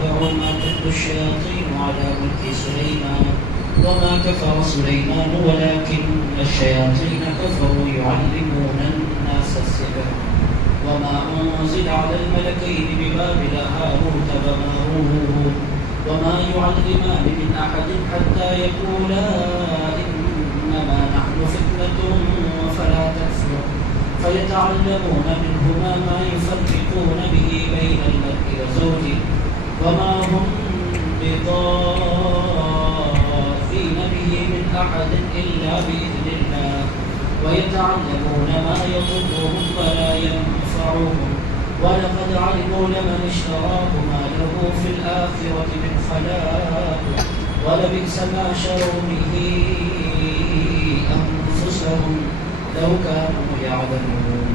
واتبعوا ما تتلو الشياطين على ملك سليمان وما كفر سليمان ولكن الشياطين كفروا يعلمون الناس السحر وما أنزل على الملكين ببابل هاروت وماروت وما يعلمان من أحد حتى يقولا إنما نحن فتنة فلا تكفر فيتعلمون منهما ما يفرقون به بين المرء وزوجه وما هم بضارين به من أحد إلا بإذن الله ويتعلمون ما يضرهم ولا ينفعهم ولقد علموا لمن اشتراه ما له في الآخرة من خلاق ولبئس ما شروا به أنفسهم لو كانوا يعلمون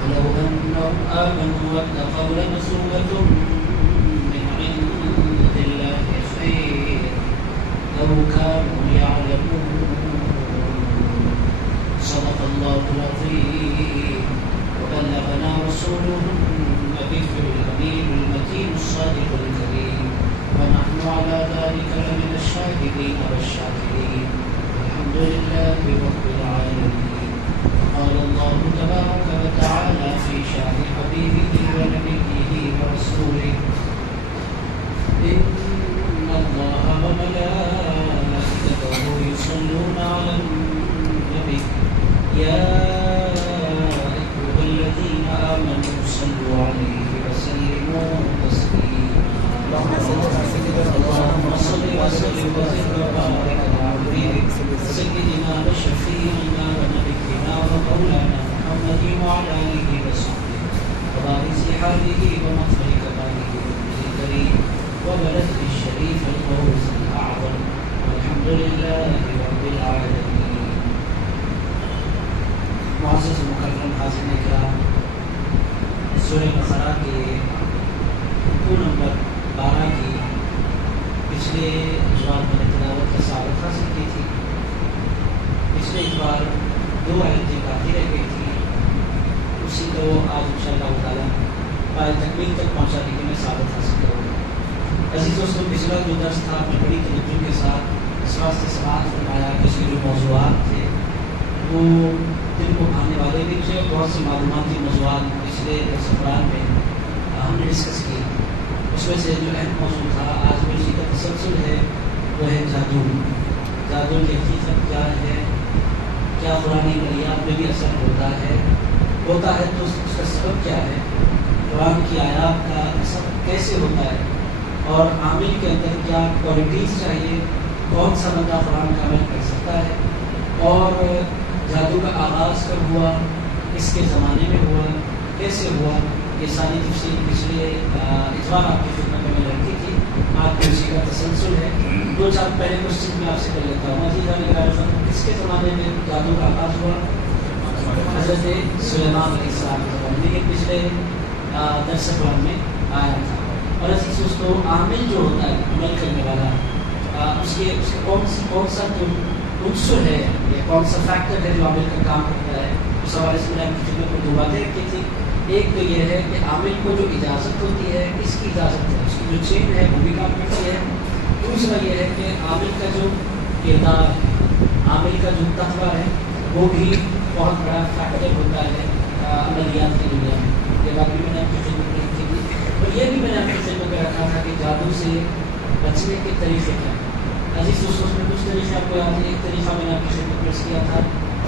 ولو أنهم آمنوا واتقوا لمثوبة من عند الله خير لو كانوا يعلمون صدق الله العظيم وبلغنا رسوله النبي الأمين المتين الصادق الكريم ونحن على ذلك لمن الشاهدين والشاكرين الحمد لله رب العالمين. قال الله تبارك وتعالى في شأن حبيبه ونبيه ورسوله إن الله وملائكته يصلون على النبي يا أيها الذين آمنوا صلوا عليه وسلموا تسليما. اللهم صل وسلم وزد وبارك على حبيبك سيدنا وشفيعنا ونبينا ومولانا محمد وعلى آله وصحبه وبارك حاله ومغفر كماله الكريم وبلده الشريف الفوز الأعظم والحمد لله رب العالمين. معزز مکرم حاضرین کرام، سورہ بقرہ کے رکوع نمبر 12 کی پچھلے اتوار میں نے تلاوت کا سابق حاصل کی تھی. پچھلے اتوار 2 آیتیں باقی رہ گئی تھی، اسی کو آج انشاءاللہ تعالیٰ پائے تکمیل تک پہنچانے کے میں سابق حاصل کروں گا. عزیز دوستوں، پچھلا جو درس تھا اپنے بڑی توجہ کے ساتھ اس واسطے سماعت فرمایا کہ اس کے جو موضوعات تھے وہ دل کو بھانے والے بھی تھے اور بہت سے معلوماتی موضوعات پچھلے درس قرآن میں ہم نے ڈسکس کیے. اس میں سے جو اہم موضوع تھا آج بھی اسی کا تسلسل ہے، وہ ہے جادو. جادو کی حقیقت کیا ہے، کیا قرآن عملیات میں بھی اثر ہوتا ہے تو اس کا سبب کیا ہے، قرآن کی آیات کا اثر کیسے ہوتا ہے اور عامل کے اندر کیا کوالٹیز چاہیے، کون سا بندہ قرآن کا عمل کر سکتا ہے، اور جادو کا آغاز کب ہوا، اس کے زمانے میں ہوا، کیسے ہوا، یہ ساری تفصیل پچھلے اتوار آپ کی خدمت میں رکھی تھی. آج بھی اسی کا تسلسل ہے. 2-4 پہلے کوشچن میں آپ سے کر لیتا ہوں. کس کے زمانے میں جادو کا آغاز ہوا؟ حضرت سلیمان علیہ السلام کے زمانے میں. یہ پچھلے درس قرآن میں آیا تھا. اور عزیز دوستوں، عامل جو ہوتا ہے عمل کرنے والا، اس کے کون سا جو عنصر ہے یا کون سا فیکٹر ہے جو عامل کا کام کرتا ہے، اس حوالے سے میں نے آپ کی خدمت میں 2 باتیں رکھی تھی. ایک تو یہ ہے کہ عامل کو جو اجازت ہوتی ہے، اس کی اجازت ہے، اس کی جو چین ہے وہ بھی کام کرتی ہے. دوسرا یہ ہے کہ عامل کا جو کردار، عامل کا جو تقویٰ ہے وہ بھی بہت بڑا فیکٹر ہوتا ہے عملیات کی دنیا میں. یہ بات بھی میں نے آپ کی خدمت میں رکھی تھی. اور یہ بھی میں نے آپ کی خدمت میں رکھا تھا کہ جادو سے بچنے کے طریقے کیا ہیں. عزیز دوستوں، اس میں کچھ طریقے آپ کو یاد ہیں. ایک طریقہ میں نے آپ کی خدمت میں کیا تھا،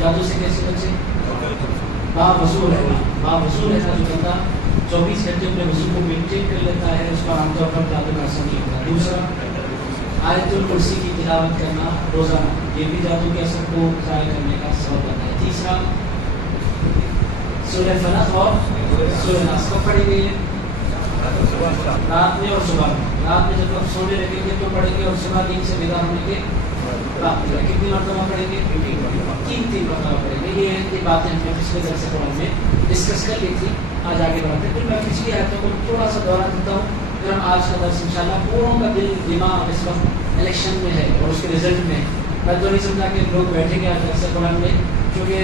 جادو سے کیسے بچے؟ باوضو رہنا. باوضو رہنا، جو بندہ 24 گھنٹے اپنے وضو کو مینٹین کر لیتا ہے اس پر عام طور پر جادو کا اثر نہیں ہوتا. دوسرا، آیت الکرسی کی تلاوت کرنا روزانہ، یہ بھی جادو کے اثر کو ضائع کرنے کا سبب بنتا ہے. تیسرا، سورہ فلق اور سورہ ناس کب پڑھی گئی ہے؟ رات میں اور صبح میں. رات میں جب آپ سونے لگیں گے تو پڑھیں گے اور صبح نیند سے بیدار ہونے کے بعد کتنی مرتبہ پڑھیں گے؟ 3 مرتبہ پڑھیں گے. یہ باتیں ہم نے پچھلے درس قرآن میں ڈسکس کر لی تھی. آج آگے بڑھتے ہیں. پھر میں پچھلی آیتوں کو تھوڑا سا دوہرا دیتا ہوں، پھر ہم آج کا درس انشاءاللہ. پوروں کا دل دماغ اس وقت الیکشن میں ہے اور اس کے رزلٹ میں. میں تو نہیں سمجھا کہ لوگ بیٹھیں گے آج درس قرآن میں، کیونکہ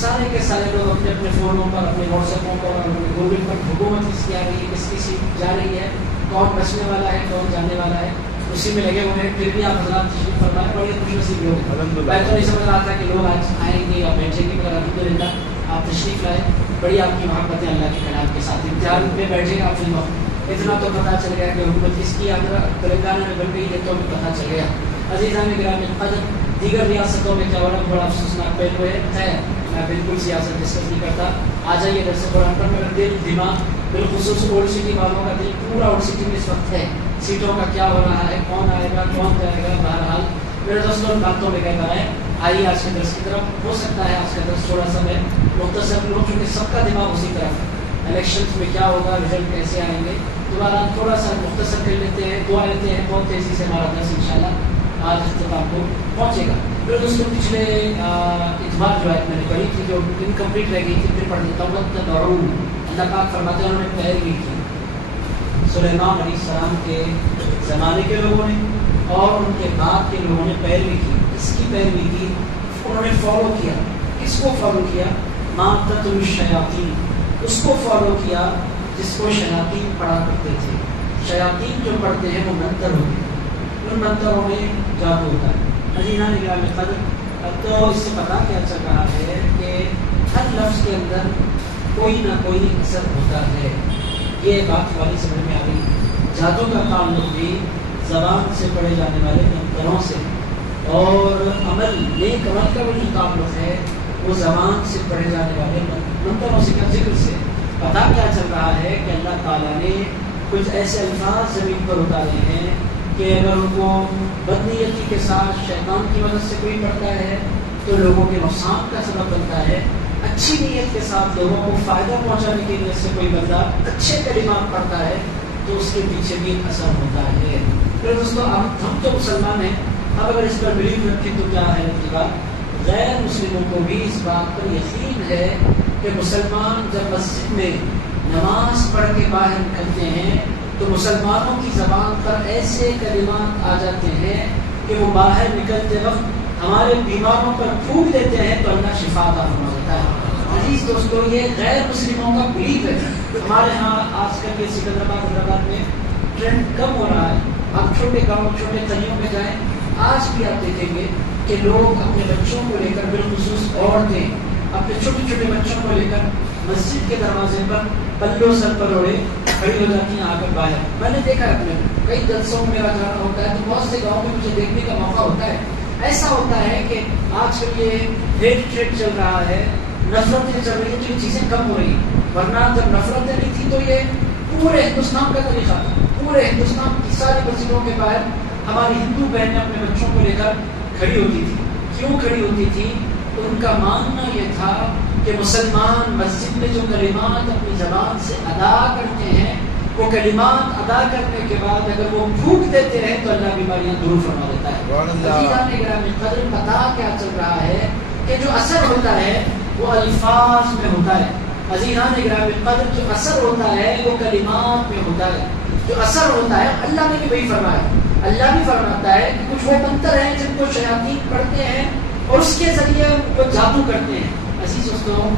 سارے کے سارے لوگ اپنے اپنے فونوں پر، اپنے واٹس ایپوں پر اور اپنے گوگل پر حکومت کس کی آ رہی ہے، کس کی سیٹ جا رہی ہے، کون بچنے والا ہے کون جانے والا ہے اسی میں لگے ہوئے ہیں. پھر بھی آپ حضرات تشریف فرمائے, بڑے خوش نصیب لوگ. میں تو نہیں سمجھ رہا تھا کہ لوگ آج آئیں گے یا بیٹھیں گے, مگر الحمدللہ آپ تشریف لائے. بڑی آپ کی محبت ہے اللہ کے کلام کے ساتھ. امتحان میں بیٹھے گا آپ فلم اتنا تو پتہ چل گیا کہ حکومت کس کی تلنگانہ میں بن گئی ہے, تو ہمیں پتہ چل گیا. عزیزان گرامی قدر, دیگر ریاستوں میں کیا بڑا بڑا افسوسناک پہلو ہے. خیر میں بالکل سیاست ڈسکس نہیں کرتا. آ جائیے درس قرآن پر. میرا دل دماغ بالخصوص اولڈ سٹی والوں کا دل پورا اولڈ سٹی میں اس وقت ہے. سیٹوں کا کیا ہو رہا ہے, کون آئے گا کون جائے گا. بہرحال میرے دوستوں باتوں میں کہتا ہے, آئیے آج کے درس کی طرف. ہو سکتا ہے آج کا درس تھوڑا سا میں مختصر لوگ, چونکہ سب کا دماغ اسی طرف ہے. الیکشنز میں کیا ہوگا, رزلٹ کیسے آئیں گے, دوبارہ تھوڑا سا مختصر کر لیتے ہیں. دعا لیتے ہیں بہت تیزی سے ہمارا درس انشاءاللہ آج اختتام کو پہنچے گا. پھر دوستوں پچھلے اتوار جو ہے میں نے پڑھی تھی, جو انکمپلیٹ رہ گئی تھی, پھر پڑھ دیتا ہوں. اللہ پاک فرماتے ہیں انہوں نے پیروی کی سلیمان علیہ السلام کے زمانے کے لوگوں نے, اور ان کے بعد کے لوگوں نے پیروی کی. اس کی پیروی کی, انہوں نے فالو کیا. کس کو فالو کیا؟ مَا تَتْلُو الشَّيَاطِينُ, اس کو فالو کیا جس کو شیاطین پڑھا کرتے تھے. شیاطین جو پڑھتے ہیں وہ منتر ہوتے ہیں, ان منتروں میں جادو ہوتا ہے. عزیزان گرامی قدر, اب تو اس سے پتہ کیا چل رہا ہے کہ ہر لفظ کے اندر کوئی نہ کوئی اثر ہوتا ہے. یہ بات والی سمجھ میں آ گئی. جادو کا تعلق بھی زبان سے پڑھے جانے والے منتروں سے, اور عمل نیک عمل کا بھی جو تعلق ہے وہ زبان سے پڑھے جانے والے منتروں سے, کا ذکر سے. پتہ کیا چل رہا ہے کہ اللہ تعالیٰ نے کچھ ایسے الفاظ زمین پر اتارے ہیں کہ اگر ان کو بدنیتی کے ساتھ شیطان کی مدد سے کوئی پڑھتا ہے تو لوگوں کے نقصان کا سبب بنتا ہے. اچھی نیت کے ساتھ لوگوں کو فائدہ پہنچانے کی نیت سے کوئی بندہ اچھے کلمات پڑھتا ہے تو اس کے پیچھے بھی اثر ہوتا ہے. پھر دوستوں ہم تو مسلمان ہیں, اب اگر اس پر بلیو رکھیں تو کیا ہے کی بات. غیر مسلموں کو بھی اس بات پر یقین ہے کہ مسلمان جب مسجد میں نماز پڑھ کے باہر نکلتے ہیں تو مسلمانوں کی زبان پر ایسے کلمات آ جاتے ہیں کہ وہ باہر نکلتے وقت ہمارے بیماروں پر پھونک دیتے ہیں تو اللہ شفا عطا فرماتا ہے. عزیز دوستو, یہ غیر مسلموں کا بلیف ہے. ہمارے ہاں آج کل کے سکندرآباد حیدرآباد میں ٹرینڈ کم ہو رہا ہے. آپ چھوٹے گاؤں چھوٹے قریوں میں جائیں, آج بھی آپ دیکھیں گے کہ لوگ اپنے بچوں کو لے کر, بالخصوص عورتیں اپنے چھوٹے چھوٹے بچوں کو لے کر مسجد کے دروازے پر پلو سر پر اوڑے کھڑی ہو جاتی ہیں آ کر باہر. میں نے دیکھا ہے اپنے کئی جلسوں میں میرا جانا ہوتا ہے تو بہت سے گاؤں میں مجھے دیکھنے کا موقع ہوتا ہے. ایسا ہوتا ہے کہ آج کل یہ ہیٹ ٹریڈ چل رہا ہے, نفرتیں چل رہی ہیں, تو یہ چیزیں کم ہو رہی ہیں. ورنہ جب نفرتیں نہیں تھی تو یہ پورے ہندوستان کا طریقہ تھا. پورے ہندوستان کی ساری مسجدوں کے باہر ہماری ہندو بہنیں اپنے بچوں کو لے کر کھڑی ہوتی تھی. کیوں کھڑی ہوتی تھی؟ ان کا ماننا یہ تھا کہ مسلمان مسجد میں جو کلمات اپنی زبان سے ادا کرتے ہیں, وہ کلمات ادا کرنے کے بعد اگر وہ پھونک دیتے ہیں تو اللہ بیماریاں دور فرما دیتا ہے. عزیزان گرامی قدر, پتہ کیا چل رہا ہے کہ جو اثر ہوتا ہے وہ الفاظ میں ہوتا ہے. عزیزان گرامی قدر, جو اثر ہوتا ہے وہ کلمات میں ہوتا ہے. جو اثر ہوتا ہے اللہ نے بھی وہی فرمایا. اللہ بھی فرماتا ہے کہ کچھ وہ منتر ہیں جن کو شیاطین پڑھتے ہیں اور اس کے ذریعے وہ جادو کرتے ہیں. عزیز دوستوں,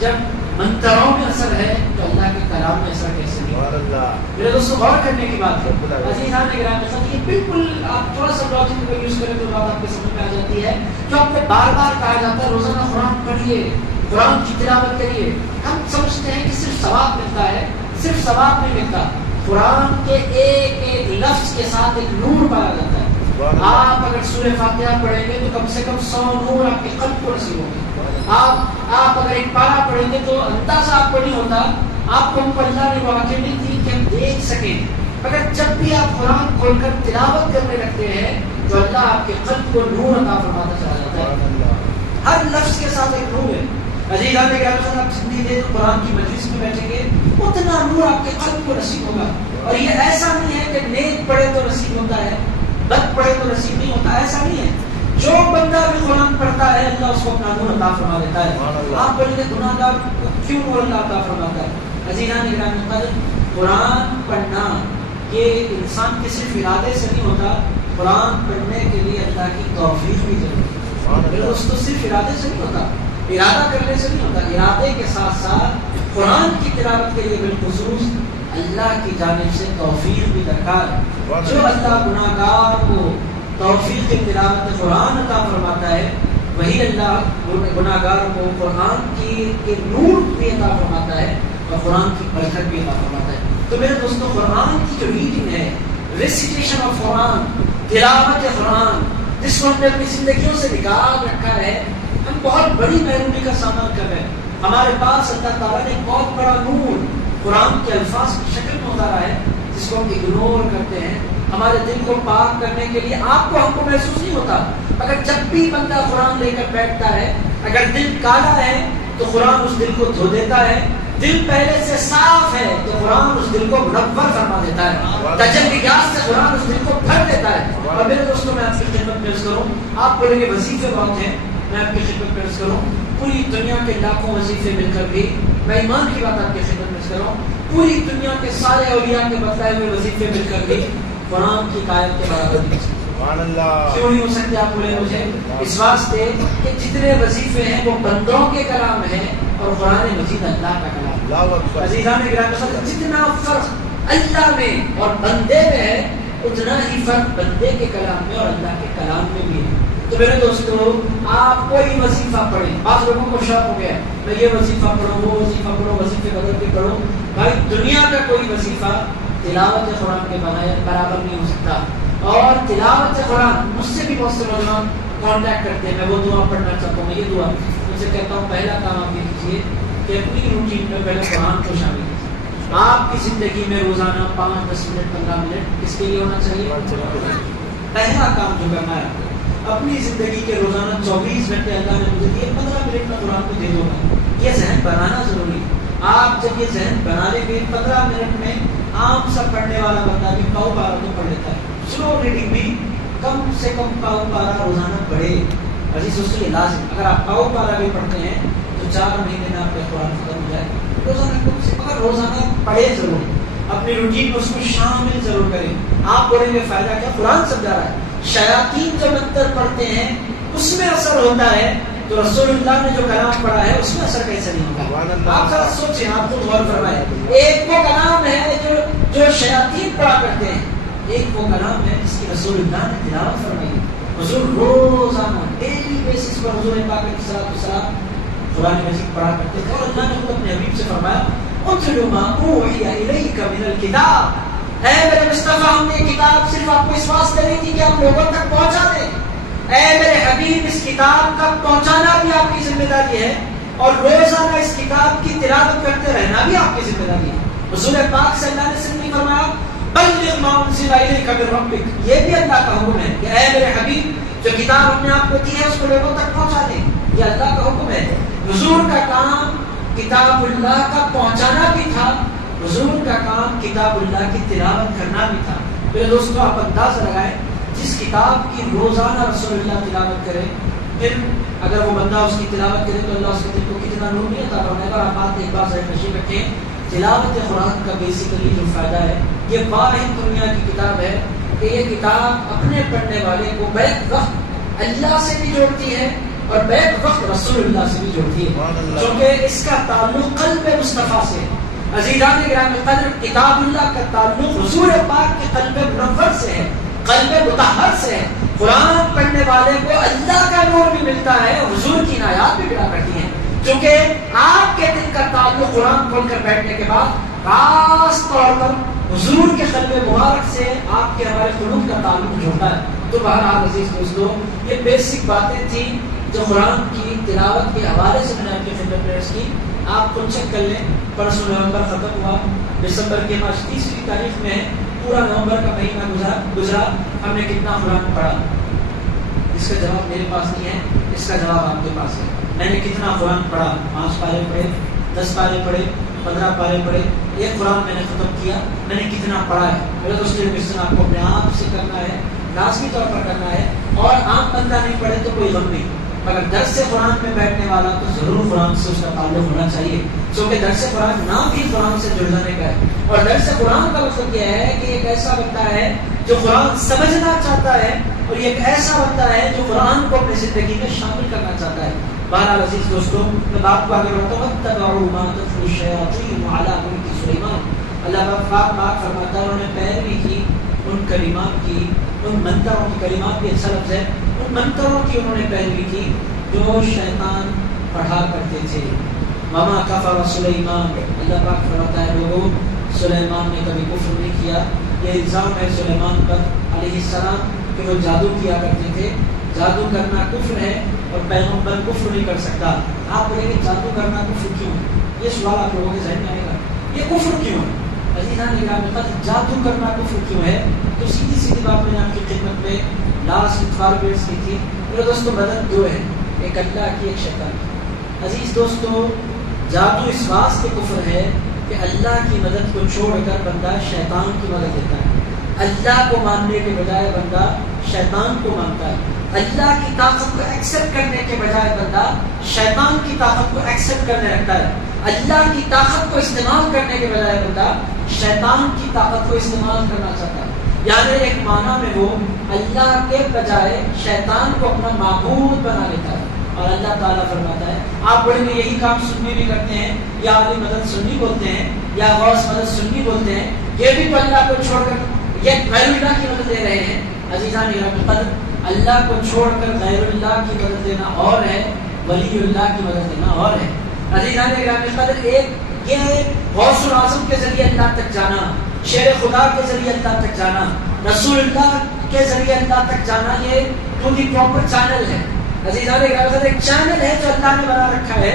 جب منتروں میں اثر ہے تو اللہ کے کلام میں اثر کیسے نہیں؟ میرے دوستوں غور کرنے کی بات ہے. عزیزان گرامی قدر, یہ بالکل آپ تھوڑا سا لاجک کو یوز کریں تو بات آپ کے سمجھ میں آ جاتی ہے. جو آپ کو بار بار کہا جاتا ہے روزانہ قرآن پڑھیے, قرآن کی تلاوت کریے, ہم سمجھتے ہیں کہ صرف ثواب ملتا ہے. صرف ثواب نہیں ملتا, قرآن کے ایک ایک لفظ کے ساتھ ایک نور پایا جاتا ہے. آپ اگر سورہ فاتحہ پڑھیں گے تو کم سے کم 100 نور آپ کے قلب کو نصیب ہوگی. آپ اگر ایک پارہ پڑھیں گے تو اندازہ آپ کو نہیں ہوتا, آپ کو اللہ نے واقع نہیں دی کہ ہم دیکھ سکیں. مگر جب بھی آپ قرآن کھول کر تلاوت کرنے لگتے ہیں تو اللہ آپ کے قلب کو نور عطا فرماتا چلا جاتا ہے. ہر لفظ کے ساتھ ایک نور ہے. عزیزان گرامی, آپ جتنی دیر قرآن کی مجلس میں بیٹھیں گے اتنا نور آپ کے قلب کو نصیب ہوگا. اور یہ ایسا نہیں ہے کہ نیک پڑھے تو نصیب ہوتا ہے, بد پڑھے تو نصیب نہیں ہوتا. ایسا نہیں ہے. جو بندہ بھی قرآن پڑھتا ہے اللہ اس کو اپنا نور عطا فرما دیتا ہے. آپ بولیں گے گناہ گار کیوں نور اللہ عطا فرماتا ہے؟ عزیزان گرامی قدر, قرآن پڑھنا یہ انسان کے صرف ارادے سے نہیں ہوتا, قرآن پڑھنے کے لیے اللہ کی توفیق بھی ضروری ہے. دوستو, صرف ارادے سے نہیں ہوتا, ارادہ کرنے سے نہیں ہوتا. ارادے کے ساتھ ساتھ قرآن کی تلاوت کے لیے بالخصوص اللہ کی جانب سے توفیق بھی درکار ہے. جو اللہ گناہگار کو توفیق تلاوت قرآن عطا فرماتا ہے وہی اللہ گناہگار کو قرآن کی نور بھی عطا فرماتا ہے اور قرآن کی برکت بھی عطا فرماتا ہے. تو میرے دوستوں قرآن کی جو ریڈنگ ہے, ریسیٹیشن آف قرآن, تلاوت قرآن, جس کو ہم نے اپنی زندگیوں سے نکال رکھا ہے, ہم بہت بڑی محرومی کا سامنا کر رہے ہیں. ہمارے پاس اللہ تعالیٰ نے بہت بڑا نور قرآن کے الفاظ کی شکل میں اتارا ہے جس کو ہم اگنور کرتے ہیں. ہمارے دل کو پاک کرنے کے لیے آپ کو ہم کو محسوس نہیں ہوتا, اگر جب بھی بندہ قرآن لے کر بیٹھتا ہے, اگر دل کالا ہے تو قرآن اس دل کو دھو دیتا ہے. دل پہلے سے صاف ہے تو قرآن اس دل کو منور فرما دیتا ہے, تجلیات سے قرآن اس دل کو بھر دیتا ہے. اور میرے دوستوں میں آپ کی خدمت پیش کروں, آپ بولیں گے وظیفے بہت ہیں, میں آپ کی خدمت پیش کروں پوری دنیا کے لاکھوں وظیفے مل کر بھی, میں ایمان کی بات آپ کی خدمت پیش کروں, پوری دنیا کے سارے اولیاء کے بتائے ہوئے وظیفے مل کر بھی قرآن کی آیت کے برابر نہیں. کیوں نہیں ہو سکتے آپ بولے مجھے؟ اس واسطے کہ جتنے وظیفے ہیں وہ بندوں کے کلام ہیں اور قرآن مجید اللہ کا کلام. عزیزان گرامی, جتنا فرق اللہ میں اور بندے میں ہے اتنا ہی فرق بندے کے کلام میں اور اللہ کے کلام میں بھی ہے. تو میرے دوستو, آپ کوئی وظیفہ پڑھیں. بعض لوگوں کو شوق ہو گیا میں یہ وظیفہ پڑھوں, وہ وظیفہ پڑھوں, وظیفے بدل کے پڑھوں. بھائی دنیا کا کوئی وظیفہ تلاوت قرآن کے برابر نہیں ہو سکتا. اور تلاوت قرآن, مجھ سے بھی بہت سے نوجوان کانٹیکٹ کرتے ہیں, میں وہ دعا پڑھنا چاہتا ہوں, یہ دعا, ان سے کہتا ہوں پہلا کام آپ یہ کیجیے کہ اپنی روٹین میں پہلے قرآن کو شامل کیجیے. آپ کی زندگی میں روزانہ 5-10 منٹ 15 منٹ اس کے لیے ہونا چاہیے. پہلا کام جو کرنا ہے اپنی زندگی کے روزانہ 24 گھنٹے اللہ نے مجھے دیے, 15 منٹ میں قرآن کو دے دو گا. یہ ذہن بنانا ضروری ہے. آپ جب یہ ذہن بنا لیں گے 15 منٹ میں عام سا پڑھنے والا بندہ بھی پاؤ پارا تو پڑھ لیتا ہے. سلو ریڈنگ بھی کم سے کم پاؤ پارا روزانہ پڑھے. عزیز دوستو یہ لازم, اگر آپ پاؤ پارا بھی پڑھتے ہیں تو 4 مہینے میں آپ کا قرآن ختم ہو جائے. روزانہ کم سے کم روزانہ پڑھے ضرور, اپنی روٹین میں اس کو شامل ضرور کریں. آپ بولیں گے فائدہ کیا؟ قرآن سمجھا رہا ہے. شیاطین جو منتر پڑھتے ہیں اس میں اثر ہوتا ہے, تو رسول اللہ نے جو کلام پڑھا ہے اس میں اثر کیسے نہیں ہوگا؟ آپ ذرا سوچیں, آپ کو غور فرمائیں. ایک وہ کلام ہے جو شیاطین پڑھا کرتے ہیں, ایک وہ کلام ہے جس کی رسول اللہ نے تلاوت فرمائی. حضور روزانہ ڈیلی بیسس پر حضور پاک علیہ الصلوۃ والسلام قرآن مجید پڑھا کرتے تھے. اور اللہ نے خود اپنے حبیب سے فرمایا اتل ما اوحی الیک من الکتاب, اے میرے مصطفیٰ ہم نے کتاب صرف آپ کو اس واسطے نہیں دی کہ آپ لوگوں تک پہنچا دیں. اے میرے حبیب اس کتاب کا پہنچانا بھی آپ کی ذمہ داری ہے اور روزانہ اس کتاب کی تلاوت کرتے رہنا بھی آپ کی ذمہ داری ہے. حضور پاک صلی اللہ علیہ وسلم نے فرمایا بلغ ما انزل الیک من ربک, یہ بھی اللہ کا حکم ہے کہ اے میرے حبیب جو کتاب ہم نے آپ کو دی ہے اس کو لوگوں تک پہنچا دیں. یہ اللہ کا حکم ہے. حضور کا کام کتاب اللہ کا پہنچانا بھی تھا, حضور کا کام کتاب اللہ کی تلاوت کرنا بھی تھا. میرے دوستوں آپ اندازہ لگائیں, جس کتاب کی روزانہ رسول اللہ تلاوت کرے, پھر اگر وہ بندہ اس کی تلاوت کرے تو اللہ اس کے دل کو کتنا نور نہیں عطا فرمائے گا. آپ بات ایک بار ذہن نشین رکھیں, تلاوت قرآن کا بیسیکلی جو فائدہ ہے, یہ واحد دنیا کی کتاب ہے کہ یہ کتاب اپنے پڑھنے والے کو بیک وقت اللہ سے بھی جوڑتی ہے اور بیک وقت رسول اللہ سے بھی جوڑتی ہے, کیونکہ اس کا تعلق قلب مصطفیٰ سے. عزیزان گرامی قدر, کتاب اللہ کا تعلق حضور پاک کے قلب منور سے ہے, قلب مطہر سے ہے. قرآن پڑھنے والے کو اللہ کا نور بھی ملتا ہے, حضور کی عنایات بھی ملا کرتی ہیں, کیونکہ آپ کے دل کا تعلق قرآن کھول کر بیٹھنے کے بعد خاص طور پر حضور کے قلب مبارک سے آپ کے ہمارے قلوب کا تعلق جڑتا ہے. تو بہرحال عزیز دوستو, یہ بیسک باتیں تھیں جو قرآن کی تلاوت کے حوالے سے میں نے آپ کی خدمت میں عرض کی. آپ خود چیک کر لیں, پرسوں نومبر ختم ہوا, دسمبر کی آج 30 تاریخ میں ہے, پورا نومبر کا مہینہ گزرا, ہم نے کتنا قرآن پڑھا؟ اس کا جواب میرے پاس نہیں ہے, اس کا جواب آپ کے پاس ہے. میں نے کتنا قرآن پڑھا؟ 5 پارے پڑھے, 10 پارے پڑھے, 15 پارے پڑھے, ایک قرآن میں نے ختم کیا. میں نے کتنا پڑھا ہے؟ میرے دوستوں یہ آپ کو اپنے آپ سے کرنا ہے, لازمی طور پر کرنا ہے. اور عام بندہ نہیں پڑھے تو کوئی غم نہیں, مگر درس قرآن میں بیٹھنے والا تو ضرور قرآن سے اس کا تعلق ہونا چاہیے, کیونکہ درس قرآن نام بھی قرآن سے جڑ جانے کا ہے. اور درس قرآن کا مطلب یہ ہے کہ ایک ایسا بندہ ہے جو قرآن سمجھنا چاہتا ہے, اور یہ ایک ایسا بندہ ہے جو قرآن کو اپنی زندگی میں شامل کرنا چاہتا ہے. بہرحال عزیز دوستوں, میں بات کو آگے بڑھتا ہوں. اتبعوا ما تتلو الشیاطین علی ملک سلیمان. اللہ پاک فرماتا ہے انہوں نے پیروی کی ان کلمات کی، ان منتروں کی، کلمات بھی اچھا لفظ ہے، ان منتروں کی انہوں نے پیروی کی جو شیطان پڑھا کرتے تھے. وما کفر سلیمان، اللہ پاک فرماتا ہے لوگوں سلیمان نے کبھی کفر نہیں کیا. یہ الزام ہے سلیمان پر علیہ السلام کہ وہ جادو کیا کرتے تھے. جادو کرنا کفر ہے اور پیغمبر کفر نہیں کر سکتا. آپ بولیں گے جادو کرنا کفر کیوں ہے؟ یہ سوال آپ لوگوں کے ذہن میں آئے گا، یہ کفر کیوں ہے؟ عزیزان اکرام جادو کرنا کفر کیوں ہے؟ تو سیدھی بات میں نے آپ کی خدمت میں لاسٹ اتوار پیش کی تھی. میرے دوستوں مدد دو ہے، ایک اللہ کی، ایک شیطان کی. عزیز دوستوں جادو اس واسطے کفر ہے کہ اللہ کی مدد کو چھوڑ کر بندہ شیطان کی مدد لیتا ہے. اللہ کو ماننے کے بجائے بندہ شیطان کو مانتا ہے. اللہ کی طاقت کو ایکسپٹ کرنے کے بجائے بندہ شیطان کی طاقت کو ایکسپٹ کرنے رکھتا ہے. اللہ کی طاقت کو استعمال کرنے کے بجائے بندہ شیطان کی طاقت کو استعمال کرنا چاہتا ہے. یعنی ایک معنی میں وہ اللہ کے بجائے شیطان کو اپنا معبود بنا لیتا ہے. اور اللہ تعالیٰ فرماتا ہے آپ بڑے میں یہی کام سنی بھی کرتے ہیں، یا علی مدد سنی بولتے ہیں، یا غوث مدد سنی بولتے ہیں، یہ بھی تو اللہ کو چھوڑ کر یہ غیر اللہ کی مدد دے رہے ہیں. عزیزان قدر اللہ کو چھوڑ کر غیر اللہ کی مدد دینا اور ہے، ولی اللہ کی مدد دینا اور ہے. عزیزان قدر ایک یہ غوث الاعظم کے ذریعے اللہ تک جانا، شیر خدا کے ذریعے اللہ تک جانا، رسول اللہ کے ذریعے اللہ تک جانا، یہ تو دی پراپر چینل ہے. عزیزان ایک چینل ہے جو اللہ نے بنا رکھا ہے.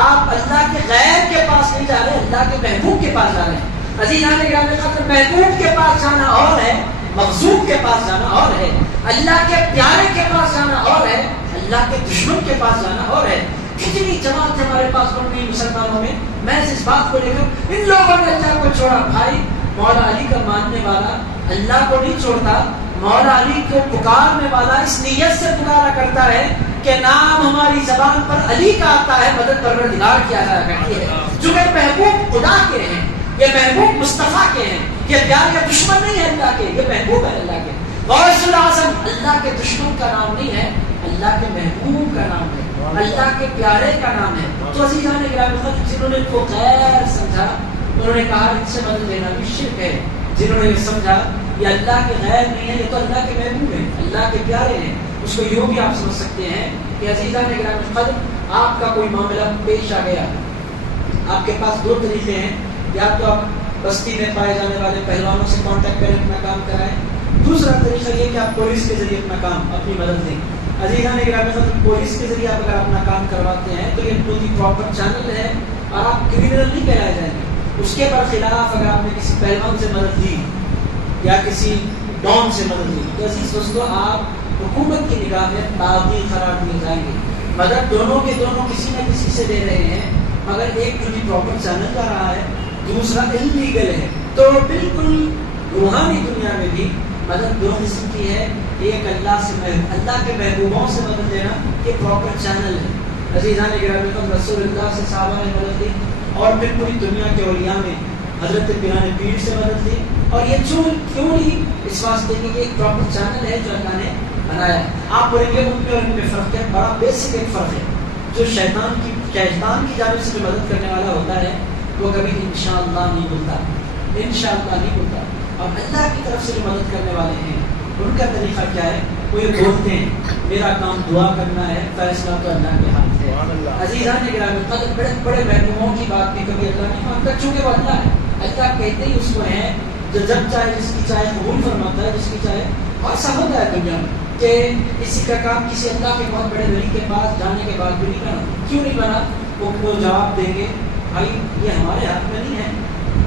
آپ اللہ کے غیر کے پاس نہیں جا رہے، اللہ کے محبوب کے پاس جا رہے ہیں. عزیزان محبوب کے پاس جانا اور ہے، مغضوب کے پاس جانا اور ہے، اللہ کے پیارے کے پاس جانا اور ہے، اللہ کے دشمن کے پاس جانا اور ہے. کتنی جماعت ہمارے پاس بن گئی مسلمانوں میں. میں اس بات کو لے کر ان لوگوں نے اللہ کو چھوڑا. بھائی مولا علی کا ماننے والا اللہ کو نہیں چھوڑتا، مولا علی کو پکارنے والا اس نیت سے پکارا کرتا ہے کہ نام ہماری زبان پر علی کا آتا ہے، مدد پروردگار کیا جایا کرتی ہے. چونکہ محبوب خدا کے ہیں، یہ محبوب مصطفیٰ کے ہیں، یہ پیار کے دشمن نہیں ہے اللہ کے، یہ محبوب ہے اللہ کے. غوث الاعظم اللہ کے دشمن کا نام نہیں ہے، اللہ کے محبوب کا نام ہے، اللہ کے پیارے کا نام ہے. تو عزیزان گرامی جنہوں نے کو غیر سمجھا انہوں نے کہا ان سے مدد لینا بھی شرک ہے. جنہوں نے یہ سمجھا یہ اللہ کے غیر نہیں ہے، یہ تو اللہ کے محبوب ہیں، اللہ کے پیارے ہیں، اس کو یوں بھی آپ سمجھ سکتے ہیں کہ عزیزان گرامی قدر آپ کا کوئی معاملہ پیش آ گیا، آپ کے پاس دو طریقے ہیں. یا تو آپ بستی میں پائے جانے والے پہلوانوں سے کانٹیکٹ کریں، اپنا کام کرائیں. دوسرا طریقہ یہ کہ آپ پولیس کے ذریعے اپنا کام، اپنی مدد دیں. عزیزان گرامی قدر پولیس کے ذریعے آپ اگر اپنا کام کرواتے ہیں تو یہ ٹو دی پراپر چینل ہے اور آپ کریمنل نہیں کہلائے جائیں گے. اس کے برخلاف اگر آپ نے کسی پہلوان سے مدد دی یا کسی ڈان سے مدد دی تو عزیز دوستو آپ حکومت کی نگاہ میں باغی قرار دیے جائیں گے. مدد دونوں کے دونوں کسی نہ کسی سے دے رہے ہیں، مگر ایک جو پراپر چینل جا رہا ہے، دوسرا انلیگل ہے. تو بالکل روحانی دنیا میں بھی مدد دو قسم کی ہے. ایک اللہ کے محبوبوں سے مدد دینا، یہ پراپر چینل ہے. عزیزان گرامی رسول اللہ سے صحابہ نے مدد دی اور پھر پوری دنیا کے اولیاء میں حضرت پیران پیر سے مدد دی. اور یہ کیوں نہیں؟ اس واسطے کہ ایک پراپر چینل ہے جو اللہ نے بنایا ہے. آپ بولیں گے ان میں اور ان میں فرق ہے. بڑا بیسک ایک فرق ہے. جو شیطان کی جانب سے جو مدد کرنے والا ہوتا ہے وہ کبھی انشاءاللہ نہیں بولتا، انشاءاللہ نہیں بولتا. اور اللہ کی طرف سے جو مدد کرنے والے ہیں ان کا طریقہ کیا ہے؟ وہ یہ بولتے ہیں میرا کام دعا کرنا ہے، فیصلہ تو اللہ کے ہاتھ ہے. عزیزان گرامی قدر بڑے بڑے محبوبوں کی بات بھی کبھی اللہ نہیں مانتا، چونکہ وہ اللہ ہے. اللہ کہتے ہی اس کو ہیں جو جب چاہے جس کی چاہے قبول فرماتا ہے، جس کی چاہے. ایسا ہوتا ہے دنیا میں کہ کسی کا کام کسی اللہ کے بہت بڑے ولی کے پاس جانے کے بعد بھی نہیں بنا. کیوں نہیں بنا؟ وہ جواب دیں گے بھائی یہ ہمارے ہاتھ میں نہیں ہے،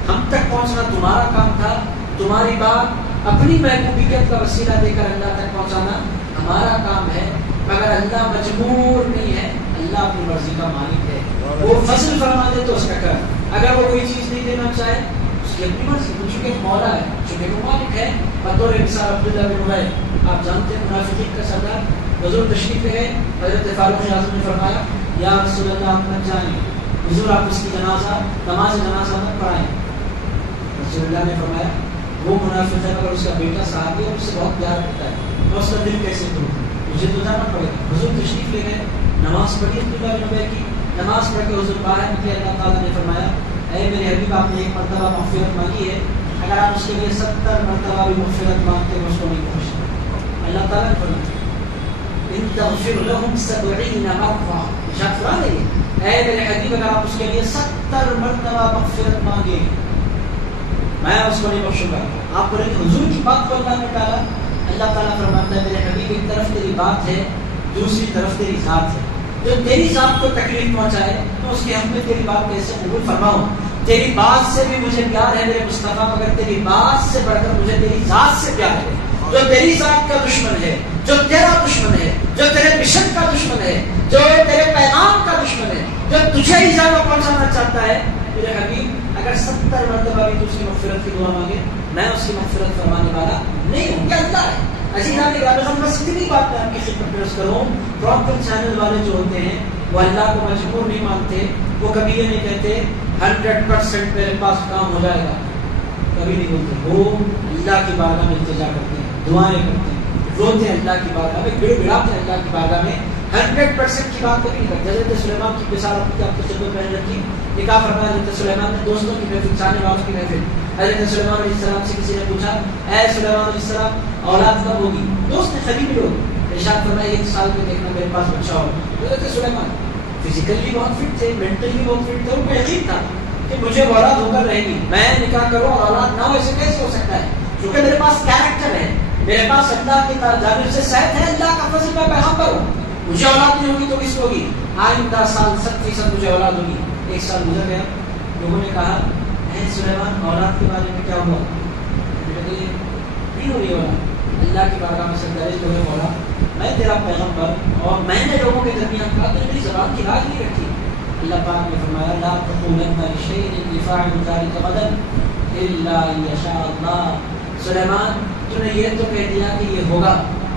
ہم تک پہنچنا تمہارا کام تھا، تمہاری بات اپنی محبوبیت کا وسیلہ دے کر اللہ تک پہنچانا ہمارا کام ہے. مگر اللہ مجبور نہیں ہے، اللہ اپنی مرضی کا مالک ہے. وہ فضل فرما دے تو اس کا کر، اگر وہ کوئی چیز نہیں دینا چاہے اس کی اپنی مرضی. چونکہ مولا ہے، چونکہ وہ مالک ہے. بطور مثال عبداللہ بن ابی، آپ جانتے ہیں منافقین کا سردار، حضور تشریف لے گئے، حضرت فاروق اعظم نے فرمایا یا رسول اللہ آپ مت جائیں، حضور آپ اس کی نماز جنازہ مت پڑھائیں. رسول اللہ نے فرمایا وہ منافق ہے اگر اس کا بیٹا صحابی ہے، اس سے بہت پیار کرتا ہے، اور اس کا دل کیسے ٹوٹے، مجھے تو جانا پڑے گا. حضور تشریف لے گئے، نماز پڑھی عبداللہ بن ابی کی. نماز پڑھ کے حضور باہر نکلے، اللہ تعالیٰ نے فرمایا اے میرے حبیب آپ نے ایک مرتبہ مغفرت مانگی ہے، اگر آپ اس کے لیے 70 مرتبہ بھی مغفرت مانگتے ہیں اس کو نہیں پہنچتے۔ اللہ تعالیٰ نے فرمایا ان تغفر لهم 70 مرة، ارشاد فرما ہے اے میرے حبیب اگر آپ اس کے لیے 70 مرتبہ مغفرت مانگیں میں اس کو نہیں بخشوں گا۔ آپ بولیں حضور کی بات کو اللہ نے ٹالا؟ اللہ تعالیٰ فرماتا ہے میرے حبیب ایک طرف تیری بات ہے، دوسری طرف تیری ذات ہے، جو تیری ذات کو تکلیف پہنچائے تو اس کے حق میں تیری بات کیسے قبول فرماؤں؟ تیری بات سے بھی مجھے پیار ہے میرے مصطفیٰ، مگر تیری بات سے بڑھ کر مجھے تیری ذات سے پیار ہے۔ جو تیری ذات کا دشمن ہے، جو تیرا دشمن ہے، جو تیرے مشن کا دشمن ہے، جو تیرے پیغام کا دشمن ہے، جو تجھے ایذا پہنچانا چاہتا ہے، میرے حبیب اگر 70 مرتبہ بھی تو اس کی مغفرت کی دعا مانگے میں اس کی مغفرت فرمانے والا نہیں ہوں، یہ اللہ ہے۔ عزیزان گرامی بس اتنی بات میں آپ کی خدمت پیش کروں، پراپر چینل والے جو ہوتے ہیں وہ اللہ کو مجبور نہیں مانتے، وہ کبھی یہ نہیں کہتے 100% میرے پاس کام ہو جائے گا، کبھی نہیں بولتے، وہ اللہ کی بارگاہ میں التجا کرتے ہیں، دعائیں کرتے ہیں، روتے ہیں اللہ کی بارگاہ میں، گڑ گڑاتے ہیں اللہ کی بارگاہ میں، 100% کی بات کبھی نہیں کرتے۔ حضرت سلیمان کی مثال آپ کی خدمت میں رکھی، نکاح فرمایا حضرت سلیمان نے دوستوں کی محفل، چاہنے والوں کی محفل۔ حضرت سلیمان علیہ السلام سے کسی نے پوچھا اے سلیمان علیہ السلام اولاد کب ہوگی؟ دوست نے قریبی لوگ ارشاد فرمایا 1 سال میں دیکھنا میرے پاس بچہ ہو۔ حضرت سلیمان فزیکلی بہت فٹ تھے، مینٹلی بہت فٹ تھے، ان کو یقین تھا کہ مجھے اولاد ہو کر رہے گی، میں نکاح کروں اور اولاد نہ ہو، ایسے کیسے ہو سکتا ہے؟ کیونکہ میرے پاس کیریکٹر ہے، میرے پاس اللہ کی جانب سے صحت ہے، اللہ کا فضل، میں پیغمبر ہوں، مجھے اولاد نہیں ہوگی تو کس کو ہوگی؟ آئندہ سال 100% مجھے اولاد ہوگی۔ 1 سال گزر گیا، لوگوں نے کہا اے سلیمان اولاد کے بارے میں کیا ہوا؟ نہیں ہو رہی اولاد۔ اللہ کی بارگاہ میں سرگزشت جو ہے مولا میں تیرا پیغمبر اور میں نے لوگوں کے درمیان کہا تو میری زبان کی راز نہیں رکھی۔ اللہ پاک نے فرمایا لا تقولن لشیء فاعل ذلك غدا الا ان یشاء اللہ۔ سلیمان تو نے یہ تو کہہ دیا کہ یہ ہوگا،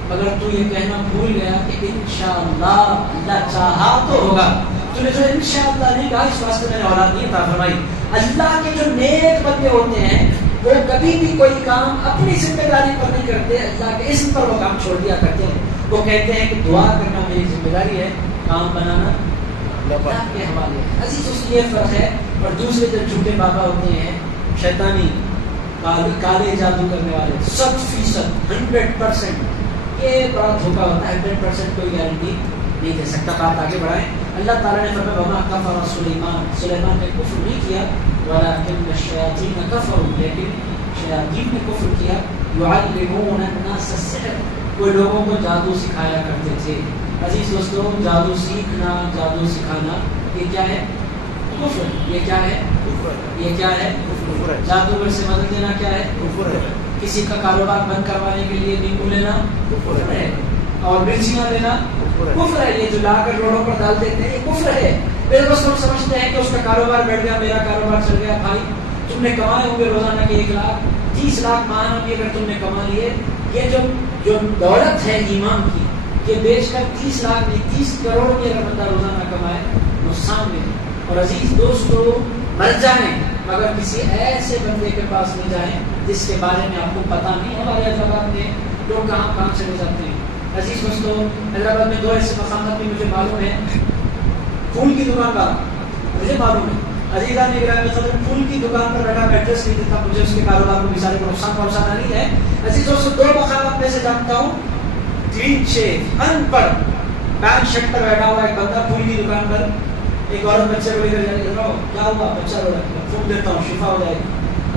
مگر تو یہ کہنا بھول گیا کہ انشاءاللہ اللہ چاہا تو ہوگا۔ تو نے جو انشاءاللہ نہیں کہا، اس واسطے میں نے اولاد نہیں عطا فرمائی۔ اللہ کے جو نیک بندے ہوتے ہیں وہ کبھی بھی کوئی کام اپنی ذمہ داری پر نہیں کرتے، اللہ کے اسم پر وہ کام چھوڑ دیا کرتے ہیں۔ وہ کہتے ہیں کہ دعا کرنا میری ذمہ داری ہے، کام بنانا اللہ کے حوالے۔ عزیز اس یہ فرق ہے۔ اور دوسرے جو جھوٹے بابا ہوتے ہیں، شیطانی کالے جادو کرنے والے، 100% 100%، یہ بڑا دھوکا ہوتا ہے، 100% کوئی گارنٹی نہیں دے سکتا۔ بات آگے بڑھائیں۔ اللہ تعالیٰ نے فرمایا وما کفر سلیمان، سلیمان نے کفر نہیں کیا، ولکن الشیاطین کفروا، لیکن شیاطین نے کفر کیا، یعلمون الناس السحر، وہ لوگوں کو جادو سکھایا کرتے تھے۔ عزیز دوستوں جادو سیکھنا، جادو سکھانا یہ کیا ہے؟ کفر۔ یہ کیا ہے؟ یہ کیا ہے؟ جادوگر سے مدد لینا کیا ہے؟ کفر ہے۔ کسی کا کاروبار بند کروانے کے لیے نیمبو لینا کفر ہے، اور مرچیاں لینا کفر ہے۔ یہ جو لا کر روڈوں پر ڈال دیتے ہیں یہ کفر ہے۔ میرے دوست ہم سمجھتے ہیں کہ اس کا کاروبار بیٹھ گیا، میرا کاروبار چل گیا۔ بھائی تم نے کمائے ہوں گے روزانہ کے 1 لاکھ 30 لاکھ ماہانہ بھی اگر تم نے کما لیے، یہ جو دولت ہے ایمان کی، یہ بیچ کر 30 لاکھ نہیں 30 کروڑ بھی اگر بندہ روزانہ کمائے نقصان میں۔ اور عزیز دوستو مر جائیں مگر کسی ایسے بندے کے پاس نہیں جائیں جس کے بارے میں آپ کو پتا نہیں۔ ہمارے حیدرآباد میں لوگ کہاں چلے جاتے ہیں۔ عزیز دوستو حیدرآباد میں 2 ایسے مقامات بھی مجھے معلوم ہے، پھول کی دکان کا مجھے معلوم ہے، عزیزان گرامی قدر پھول کی دکان پر بیٹھا ایڈریس نہیں دیتا، مجھے اس کے کاروبار کو بیچارے کو نقصان پہنچانا نہیں ہے۔ عزیز دوستو 2 مقامات میں سے جانتا ہوں، 3-6 ان پڑھ پینٹ شرٹ پر بیٹھا ہوا ایک بندہ پھول کی دکان پر، ایک عورت بچے کو لے کر جا رہی ہے، کیا ہوا؟ بچہ رو رہا ہے، پھول دیتا ہوں شفا ہو جائے گی۔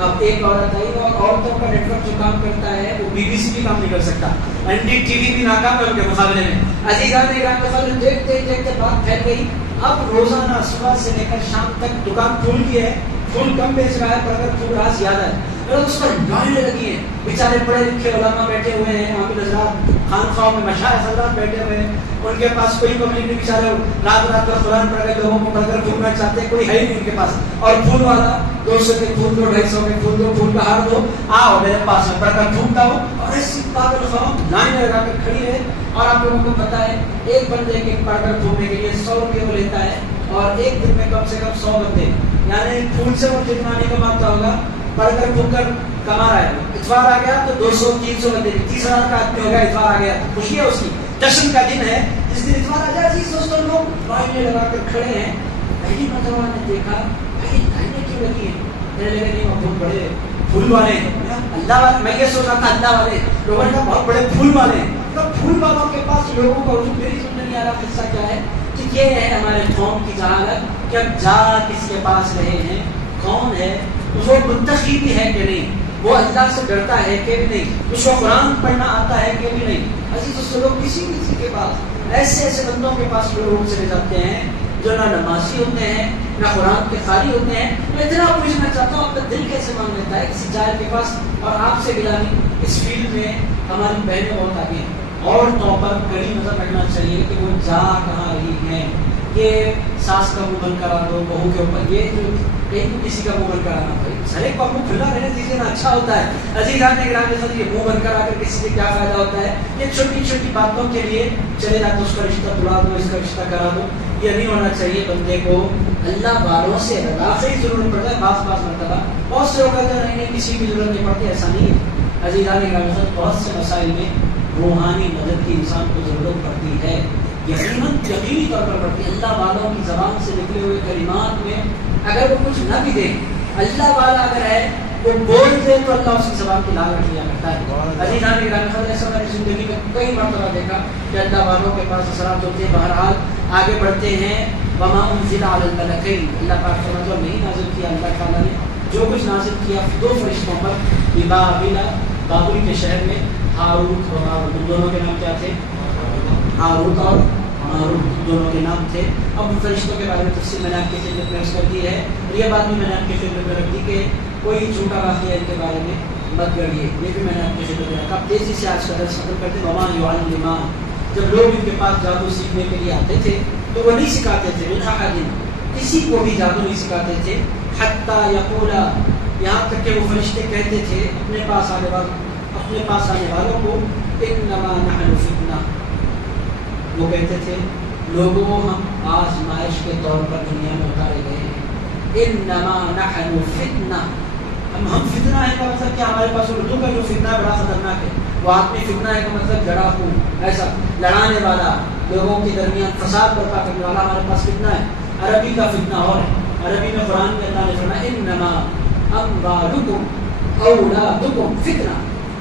اب ایک عورت آئی اور عورتوں کا نیٹ ورک جو کام کرتا ہے وہ BBC بھی کام نہیں کر سکتا، NDTV بھی ناکام ہے ان کے مقابلے میں۔ عزیزان گرامی دیکھتے دیکھتے بات پھیل گئی۔ اب روزانہ صبح سے لے کر شام تک دکان پھول کی ہے، پھول کم بیچ رہا ہے پر اگر پھول رہا زیادہ ہے، اس پر لائنیں لگی ہیں، بیچارے پڑھے لکھے علماء بیٹھے ہوئے ہیں، عامل حضرات خانقاہوں میں مشائخ حضرات بیٹھے ہوئے ہیں، ان کے پاس کوئی پبلک نہیں، بیچارے رات رات پر قرآن پڑھ کر لوگوں کو پڑھ کر گھومنا چاہتے ہیں، کوئی ہے ہی نہیں ان کے پاس۔ اور پھول والا 200 کے پھول دو، 250 کے پھول دو، پھول کا ہار دو، آؤ میرے پاس میں پڑھ کر گھومتا ہوں۔ اور ایسی پاگل قوم لائنیں لگا کر کھڑی ہے، اور آپ لوگوں کو پتا ہے ایک بندے کے پڑھ کر گھومنے کے لیے 100 روپئے وہ لیتا ہے، اور ایک دن میں کم سے کم 100 بندے، یعنی پھول سے وہ جتنا نہیں کماتا ہوگا پڑھ کر گھوم کر کما رہا ہے۔ اتوار آ گیا تو 200-300 بندے، 30,000 کا آدمی ہو گیا، اتوار آ گیا تو خوشی ہے اس کی، جشن کا دن ہے جس دن اتوار آ جائے۔ عزیز دوستوں لوگ لائنیں لگا کر کھڑے ہیں۔ پہلی مرتبہ نے دیکھا بھائی لائنیں کیوں لگی ہیں؟ کہنے لگے نہیں وہ بہت بڑے پھول والے ہیں. اللہ والے میں یہ سوچ رہا تھا اللہ والے لوگوں نے کہا بہت بڑے پھول والے ہیں. تو پھول والوں کے پاس لوگوں کو میری سمجھ نہیں آ رہا قصہ کیا ہے کہ یہ ہے ہمارے قوم کی جہالت کہ اب جا کس کے پاس رہے ہیں, کون ہے, وہ متقی بھی ہے کہ نہیں, وہ اللہ سے ڈرتا ہے کہ بھی نہیں, اس کو قرآن پڑھنا آتا ہے کہ بھی نہیں. عزیز اس لوگ کسی کے پاس ایسے بندوں کے پاس لوگ چلے جاتے ہیں جو نہ نمازی ہوتے ہیں نہ قرآن کے قاری ہوتے ہیں. میں اتنا پوچھنا چاہتا ہوں آپ کا دل کیسے مان لیتا ہے کسی جاہل کے پاس؟ اور آپ سے غلامی اس فیلڈ میں ہماری بہنیں بہت آگے ہیں. عورتوں پر کڑی نظر رکھنا چاہیے کہ وہ جا کہاں رہی ہیں. یہ ساس کا منہ بند کرا دو بہو کے اوپر, یہ جو کہیں تو کسی کا منہ بند کرانا بھائی ہر ایک کو منہ کھلا رہنے دیجیے نا, اچھا ہوتا ہے. عزیزان گرامی کے ساتھ یہ منہ بند کرا کر کسی سے کیا فائدہ ہوتا ہے؟ یہ چھوٹی چھوٹی باتوں کے لیے چلے جاتے اس کا رشتہ توڑا دو, اس کا رشتہ کرا دو. یہ نہیں ہونا چاہیے. بندے کو اللہ والوں سے رضا ہی ضرورت پڑتا ہے. بعض مرتبہ بہت سے لوگ کہتے ہیں نہیں کسی کی ضرورت نہیں پڑتی, ایسا نہیں ہے. عزیزان گرامی کے ساتھ بہت سے مسائل میں روحانی مدد کی انسان کو ضرورت پڑتی ہے, یقینی طور پر پڑتی ہے. اللہ والوں کی زبان سے نکلے ہوئے کلمات میں اگر وہ کچھ نہ بھی دے, اللہ والا اگر ہے وہ بول دے تو اللہ اس کی زبان کی لاگت لیا کرتا ہے. عزیزان گرامی ایسا میں نے زندگی میں کئی مرتبہ دیکھا کہ اللہ والوں کے پاس اثرات ہوتے ہیں. بہرحال آگے بڑھتے ہیں. وما انزل علی الملکین, اللہ پاک کا مطلب نہیں نازل کیا اللہ تعالیٰ نے جو کچھ نازل کیا دو فرشتوں پر بابل کے شہر میں, ہاروت اور ماروت, دونوں کے نام کیا تھے؟ ہاروت اور ماروت دونوں کے نام تھے. اب ان فرشتوں کے بارے میں تفصیل میں نے آپ کی خدمت میں عرض کر دی ہے. یہ بات بھی میں نے آپ کی خدمت میں رکھ دی کہ کوئی جھوٹا واقعہ ان کے بارے میں مت گڑیے, یہ بھی میں نے آپ کی خدمت میں رکھا. تیزی سے آج کا درس ختم کرتے. وما یعلمان, جب لوگ ان کے پاس جادو سیکھنے کے لیے آتے تھے تو وہ نہیں سکھاتے تھے من احد, کسی کو بھی جادو نہیں سکھاتے تھے. حتی یقولا, یہاں تک کہ وہ فرشتے کہتے تھے اپنے پاس آنے والوں کو انما نحن فتنہ, وہ کہتے تھے لوگوں ہم آزمائش کے طور پر دنیا میں اتارے گئے ہیں. انما نحن فتنہ, ہم فتنہ ہے کا مطلب کیا؟ ہمارے پاس اردو کا جو فتنہ ہے بڑا خطرناک ہے. وہ آدمی فتنہ ہے کا مطلب لڑاکو, ایسا لڑانے والا, لوگوں کے درمیان فساد برپا کرنے والا ہمارے پاس فتنہ ہے. عربی کا فتنہ اور ہے. عربی میں قرآن میں اللہ نے فرمایا انما اموالکم اولادکم فتنہ.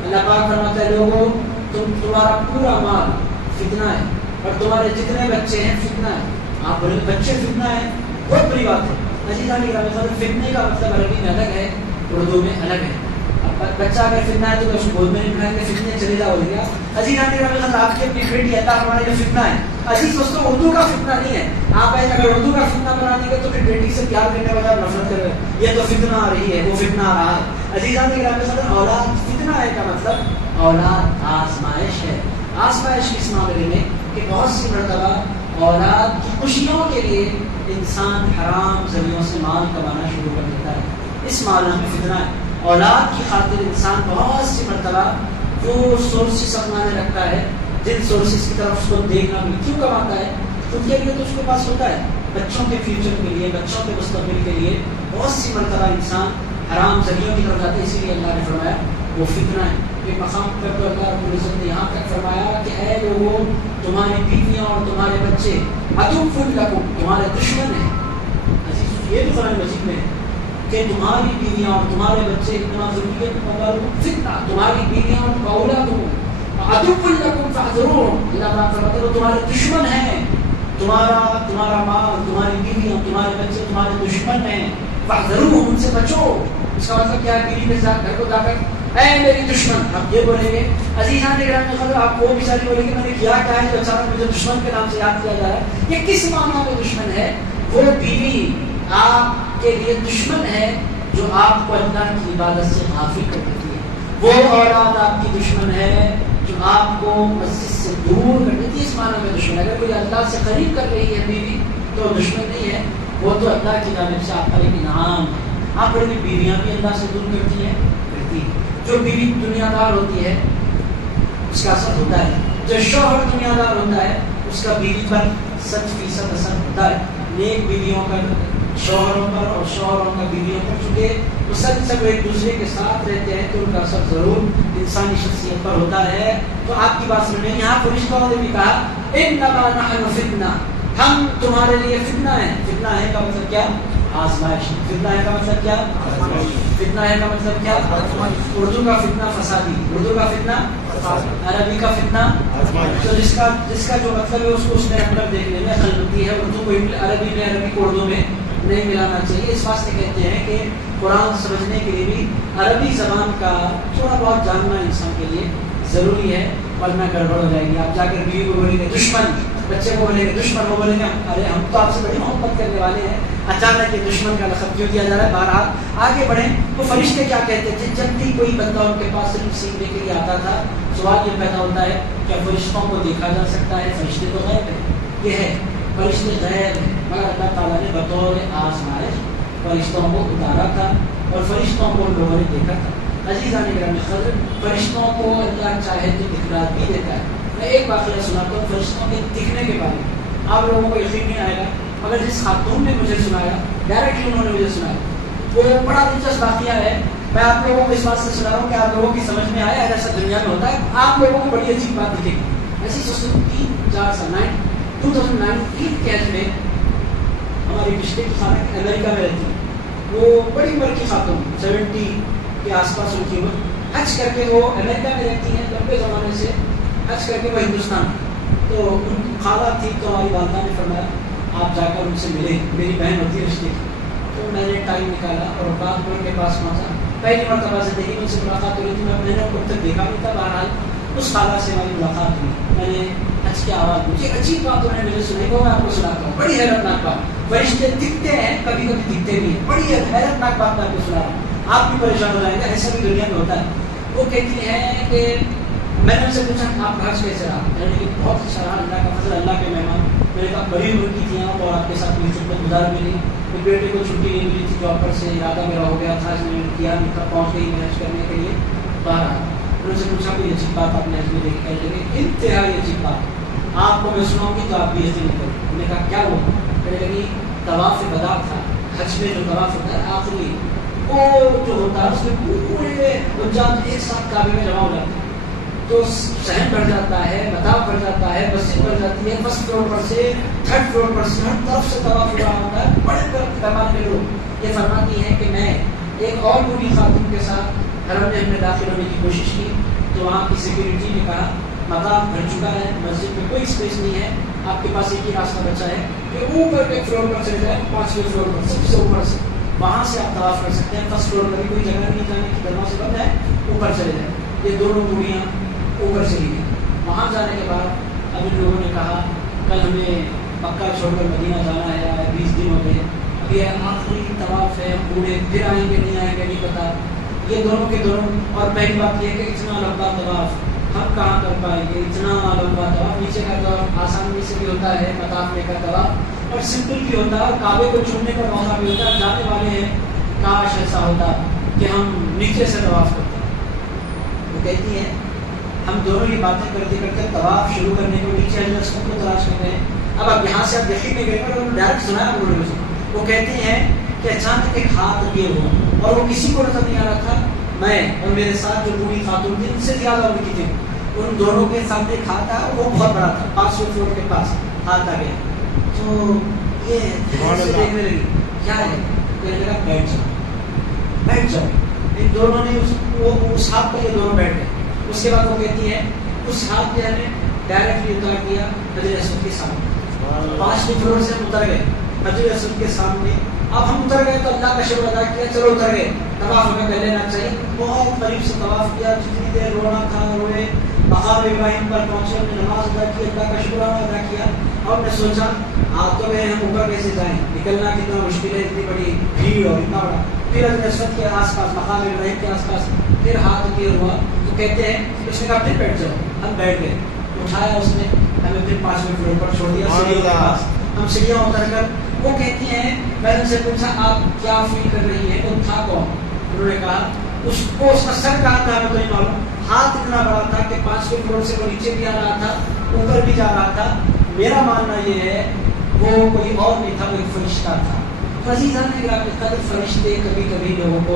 اللہ پاک فرماتا ہے لوگوں تمہارا پورا مال فتنہ ہے اور تمہارے جتنے بچے ہیں فتنہ ہے. آپ بولے بچے فتنہ ہے, بہت بڑی بات ہے. عزیزان گرامی فتنے کا مطلب عربی میں الگ ہے, اردو میں الگ ہے. بچہ اگر فتنہ ہے تو اس کو گود میں نہیں بٹھائیں گے, فتنے چلے جاؤ گیا. عزیزان گرامی آپ کی اپنی بیٹی اللہ ہمارے جو فتنہ ہے, عزیز دوستوں اردو کا فتنہ نہیں ہے. آپ اگر اردو کا فتنہ بنا دیں گے تو پھر بیٹی سے پیار کرنے والا نفرت کر رہے ہیں, یہ تو فتنہ آ رہی ہے, وہ فتنہ آ رہا ہے. عزیزان گرامی اولاد فتنہ ہے کا مطلب اولاد آزمائش ہے. آزمائش کس معاملے میں کہ بہت سی مرتبہ اولاد کی خوشیوں کے لیے انسان حرام ذریعوں سے مال کمانا شروع کر دیتا ہے. اس معنی میں فتنہ ہے. اولاد کی خاطر انسان بہت سی مرتبہ جو سورسز اپنانے رکھتا ہے, جن سورسز کی طرف اس کو دیکھنا بھی کیوں کماتا ہے, ان کے لیے تو اس کے پاس ہوتا ہے بچوں کے فیوچر کے لیے, بچوں کے مستقبل کے لیے. بہت سی مرتبہ انسان حرام ذریعوں کی طرف جاتے ہیں, اسی لیے اللہ نے فرمایا وہ فتنہ ہے. ایک مقام پر تو اللہ رب العزت نے یہاں تک فرمایا کہ اے لوگوں تمہاری بیویاں اور تمہارے بچے عدو لکم, تمہارے دشمن ہیں. عزیز یہ تو قرآن مجید میں ہے کہ تمہاری بیویاں اور تمہارے بچے فتنہ, تمہاری بیویاں اور اولادکم عدو لکم فاحذروہم. اللہ پاک فرماتے ہیں تمہارے دشمن ہیں, تمہارا مال, تمہاری بیویاں, تمہارے بچے تمہارے دشمن ہیں. فاحذروہم, ان سے بچو. اس کا مطلب کیا ہے؟ بیوی کے ساتھ گھر کو جا کر اے میری دشمن, آپ یہ بولیں گے. عزیزان گرامی خبر آپ وہ بیچاری بولیں گے میں نے کیا کیا ہے جو اچانک مجھے دشمن کے نام سے یاد کیا جا رہا ہے. یہ کس معنی میں دشمن ہے؟ وہ بیوی آپ کے لیے دشمن ہے جو آپ کو اللہ کی عبادت سے غافل کر دیتی ہے. وہ اولاد آپ کی دشمن ہے جو آپ کو مسجد سے دور کر دیتی ہے. اس معنی میں دشمن. اگر کوئی اللہ سے قریب کر رہی ہے بیوی تو دشمن نہیں ہے, وہ تو اللہ کی جانب سے آپ کا ایک انعام ہے. آپ بڑی بیویاں بھی اللہ سے دور کرتی ہیں, جو بیوی دنیا دار ہوتی ہے اس کا اثر ہوتا ہے, جو شوہر دنیا دار ہوتا ہے اس کا بیوی پر 100% اثر ہوتا ہے. نیک بیویوں کا شوہروں پر اور شوہروں کا بیویوں پر, چونکہ مسلسل ایک دوسرے کے ساتھ رہتے ہیں تو ان کا اثر ضرور انسانی شخصیت پر ہوتا ہے. تو آپ کی بات سنیں, یہاں فرشتوں نے بھی کہا انما نحن فتنہ, ہم تمہارے لیے فتنہ ہیں. فتنہ ہے کا مطلب کیا؟ آزمائش. فتنہ ہے کا مطلب کیا؟ فتنہ ہے کا مطلب کیا؟ اردو کا فتنہ فسادی، اردو کا فتنہ عربی کا فتنہ. تو جس کا جو مطلب ہے اس کو اس نے مطلب دیکھنے میں خلطی ہے. اردو کو عربی میں، عربی کو اردو میں نہیں ملانا چاہیے. اس واسطے کہتے ہیں کہ قرآن سمجھنے کے لیے بھی عربی زبان کا تھوڑا بہت جاننا انسان کے لیے ضروری ہے، ورنہ گڑبڑ ہو جائے گی. آپ جا کر بیوی کو بولیں گے دشمن، بچے کو بولیں گے دشمن، وہ بولیں گے ارے ہم تو آپ سے بڑی محبت کرنے والے ہیں، اچانک یہ دشمن کا لقب کیوں دیا جا رہا ہے. بہرحال آگے بڑھیں. تو فرشتے کیا کہتے تھے جب بھی کوئی بندہ ان کے پاس علم سیکھنے کے لیے آتا تھا؟ سوال یہ پیدا ہوتا ہے کیا فرشتوں کو دیکھا جا سکتا ہے؟ فرشتے تو غیب ہے. یہ ہے فرشتے غیب ہیں، مگر اللہ تعالیٰ نے بطور آزمائش فرشتوں کو اتارا تھا اور فرشتوں کو لوگوں نے دیکھا تھا. عزیزان گرامی قدر، فرشتوں کو اللہ چاہے تو دکھلا بھی دیتا ہے. میں ایک واقعہ سناتا ہوں فرشتوں کے دکھنے کے بارے میں. آپ لوگوں کو یقین نہیں آئے گا، مگر جس خاتون نے مجھے سنایا، ڈائریکٹلی انہوں نے مجھے سنایا، وہ بڑا دلچسپ واقعہ ہے. میں آپ لوگوں کو اس بات سے سنا رہا ہوں کہ آپ لوگوں کی سمجھ میں آیا ایسا دنیا میں ہوتا ہے. آپ لوگوں کو بڑی عجیب بات دکھے گی. ایسی 2019 کے ایج میں ہماری رشتے کی خاتون امریکہ میں رہتی ہے. وہ بڑی عمر کی خاتون 70 کے آس پاس ان کی عمر. حج کر کے وہ امریکہ میں رہتی ہیں لمبے زمانے سے. حج کر کے وہ ہندوستان تو ان خالہ تھی، تو ہماری والدہ نے فرمایا آپ جا کر ان سے ملیں، میری بہن ہوتی ہے رشتے کی. تو میں نے ٹائم نکالا اور بات ان کے پاس پہنچا. پہلی مرتبہ زندگی میں ان سے ملاقات ہوئی تھی. میں نے ان تک دیکھا نہیں تھا. بہرحال اس خالہ سے ہماری ملاقات ہوئی. میں نے حج کی آواز مجھے عجیب بات انہوں نے مجھے سنائی، وہ میں آپ کو سناتا ہوں. بڑی حیرتناک بات. فرشتے دکھتے ہیں، کبھی کبھی دکھتے بھی ہیں. بڑی حیرتناک بات میں آپ کو سنا رہا ہوں. آپ بھی پریشان ہو جائیں گے، ایسا بھی دنیا میں ہوتا ہے. وہ کہتی ہیں کہ میں نے ان سے پوچھا آپ کا حج کیسے رہا؟ میں نے کہا بہت اچھا رہا، اللہ کا فضل، اللہ کے مہمان. میں نے کہا بڑی عمر کی تھی اور آپ کے ساتھ میری خدمت گزار ملی. میرے بیٹے کو چھٹی نہیں ملی تھی جاب پر سے، ارادہ میرا ہو گیا تھا، میں نے کیا نہیں تھا، پہنچ گئی میں حج کرنے کے لیے. بہرحال میں نے سے پوچھا کوئی عجیب بات آپ نے حج میں دیکھی؟ کہنے لگے انتہائی عجیب بات، آپ کو میں سناؤں گی تو آپ بھی یقین کریں. میں نے کہا کیا ہوا؟ کہنے لگی طواف ودا تھا. حج میں جو طواف ہوتا ہے آخری، وہ جو ہوتا ہے اس میں پورے حجاج ایک ساتھ کعبے میں جمع ہو جاتے ہیں. تو صحن بڑھ جاتا ہے، مطاف بڑھ جاتا ہے، مسجد بڑھ جاتی ہے. فرسٹ فلور پر سے تھرڈ فلور پر سے ہر طرف سے طواف ہو رہا ہوتا ہے. بڑے بڑے پیمانے کے لوگ. یہ فرماتی ہیں کہ میں ایک اور بوڑھی خاتون کے ساتھ حرم میں ہم نے داخل ہونے کی کوشش کی تو وہاں کی سیکورٹی نے کہا مطاف بھر چکا ہے، مسجد میں کوئی اسپیس نہیں ہے، آپ کے پاس ایک ہی راستہ بچا ہے کہ اوپر کے فلور پر چلے جائیں، 5ویں فلور پر سب سے اوپر سے، وہاں سے آپ طواف کر سکتے ہیں. فرسٹ فلور پر بھی کوئی جگہ نہیں جانے کی، دروازے بند ہے، اوپر چلے جائیں. یہ دونوں بوڑھیاں اوپر چلی گئی. وہاں جانے کے بعد اب ان لوگوں نے کہا کل ہمیں مکہ چھوڑ کر مدینہ جانا ہے، 20 دن ہو گئے، اب یہ آخری طواف ہے، ہم بوڑھے پھر آئیں گے نہیں آئیں گے نہیں پتا. یہ دونوں کے دونوں. اور پہلی بات یہ ہے کہ اتنا لمبا طواف ہم کہاں کر پائیں گے؟ اتنا لمبا طواف، نیچے کا طواف آسانی سے بھی ہوتا ہے، مطاف میں کا طواف اور سمپل بھی ہوتا ہے اور کعبے کو چھوڑنے کا موقع بھی ہوتا ہے. جانے والے ہیں کاش ایسا ہوتا کہ ہم نیچے سے طواف کرتے. وہ کہتی ہے ہم دونوں یہ باتیں کرتے کرتے طواف شروع کرنے کو نیچے اللہ کو تلاش کرتے ہیں. اب آپ یہاں سے آپ یقین نہیں کریں گے، ڈائریکٹ سنا ہے انہوں نے. وہ کہتے ہیں کہ اچانک ایک ہاتھ یہ ہوا اور وہ کسی کو نظر نہیں آ رہا تھا. میں اور میرے ساتھ جو بوڑھی خاتون تھی ان سے زیادہ ان کی تھی، ان دونوں کے ساتھ ایک ہاتھ آیا، وہ بہت بڑا تھا، 500 فلور کے پاس ہاتھ آ گیا. تو یہ دیکھنے لگی کیا ہے، کہنے لگا بیٹھ جاؤ بیٹھ جاؤ. ان دونوں نے اس ہاتھ پہ یہ دونوں بیٹھ گئے. اس کے بعد وہ کہتی ہے اس ہاتھ پہ ہمیں ڈائریکٹلی اتار دیا حجر اسود کے سامنے. 5ویں فلور سے ہم اتر گئے حجر اسود کے سامنے. اب ہم اتر گئے تو اللہ کا شکر ادا کیا، چلو اتر گئے، طواف ہمیں کر لینا چاہیے. بہت قریب سے طواف کیا، جتنی دیر رونا تھا روئے. مقام ابراہیم پر پہنچے، ہم نے نماز ادا کی، اللہ کا شکرانہ ادا کیا. اور نے سوچا آپ تو میں ہم اوپر کیسے جائیں، نکلنا کتنا مشکل ہے، اتنی بڑی بھیڑ اور اتنا بڑا. پھر حجر اسود کے آس پاس، مقام ابراہیم کے آس پاس پھر ہاتھ کیا ہوا. تو کہتے ہیں اس نے کہا پھر بیٹھ جاؤ. ہم بیٹھ گئے. اٹھایا اس نے ہمیں پھر 5ویں فلور پر چھوڑ دیا سیڑھیوں کے پاس. ہم سیڑھیاں اتر کر وہ کہتی ہیں میں نے ان سے پوچھا آپ کیا فیل کر رہی ہیں، وہ تھا کون؟ انہوں نے کہا اس کو اس کا سر کہاں تھا ہمیں تو نہیں معلوم، ہاتھ اتنا بڑا تھا کہ 5ویں فلور سے وہ نیچے بھی آ رہا تھا اوپر بھی جا رہا تھا. میرا ماننا یہ ہے وہ کوئی اور نہیں تھا، وہ ایک فرشتہ تھا. عزیزان قدر فرشتے کبھی کبھی لوگوں کو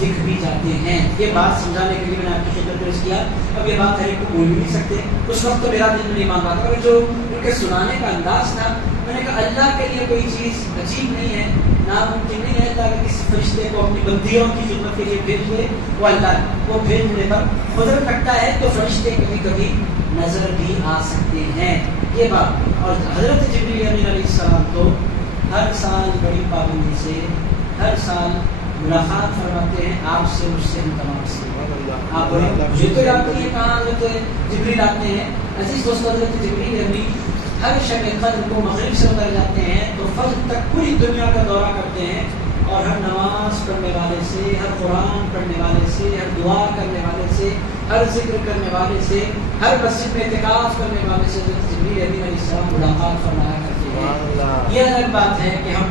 دکھ بھی جاتے ہیں. یہ بات سمجھانے کے لیے میں نے آپ کی خدمت پیش کیا. اب یہ بات ہر ایک کو بول بھی نہیں سکتے. اس وقت تو میرا دل نہیں مان رہا تھا، اور جو ان کے سنانے کا انداز تھا میں نے کہا اللہ کے لیے کوئی چیز عجیب نہیں ہے ناممکن نہیں ہے کہ کسی فرشتے کو اپنی بندیوں کی خدمت کے لیے بھیج دے. وہ اللہ وہ بھیجنے پر قدرت رکھتا ہے تو فرشتے کبھی کبھی نظر بھی آ سکتے ہیں. یہ بات. اور حضرت جبریل امین علیہ السلام تو ہر سال بڑی پابندی سے ہر سال ملاقات فرماتے ہیں آپ سے مجھ سے ہم تمام سے. آپ مجھے تو یاد نہیں ہے کہاں حضرت جبریل آتے ہیں. عزیز دوستو حضرت جبریل امین ہر شب قدر کو مغرب سے اتر جاتے ہیں تو فجر تک پوری دنیا کا دورہ کرتے ہیں اور ہر نماز پڑھنے والے سے, ہر قرآن پڑھنے والے سے, ہر دعا کرنے والے سے, ہر ذکر کرنے والے سے, ہر مسجد میں اعتکاف کرنے والے سے حضرت جبریل امین علیہ السلام ملاقات فرمایا کرتے ہیں. یہ الگ بات ہے کہ ہم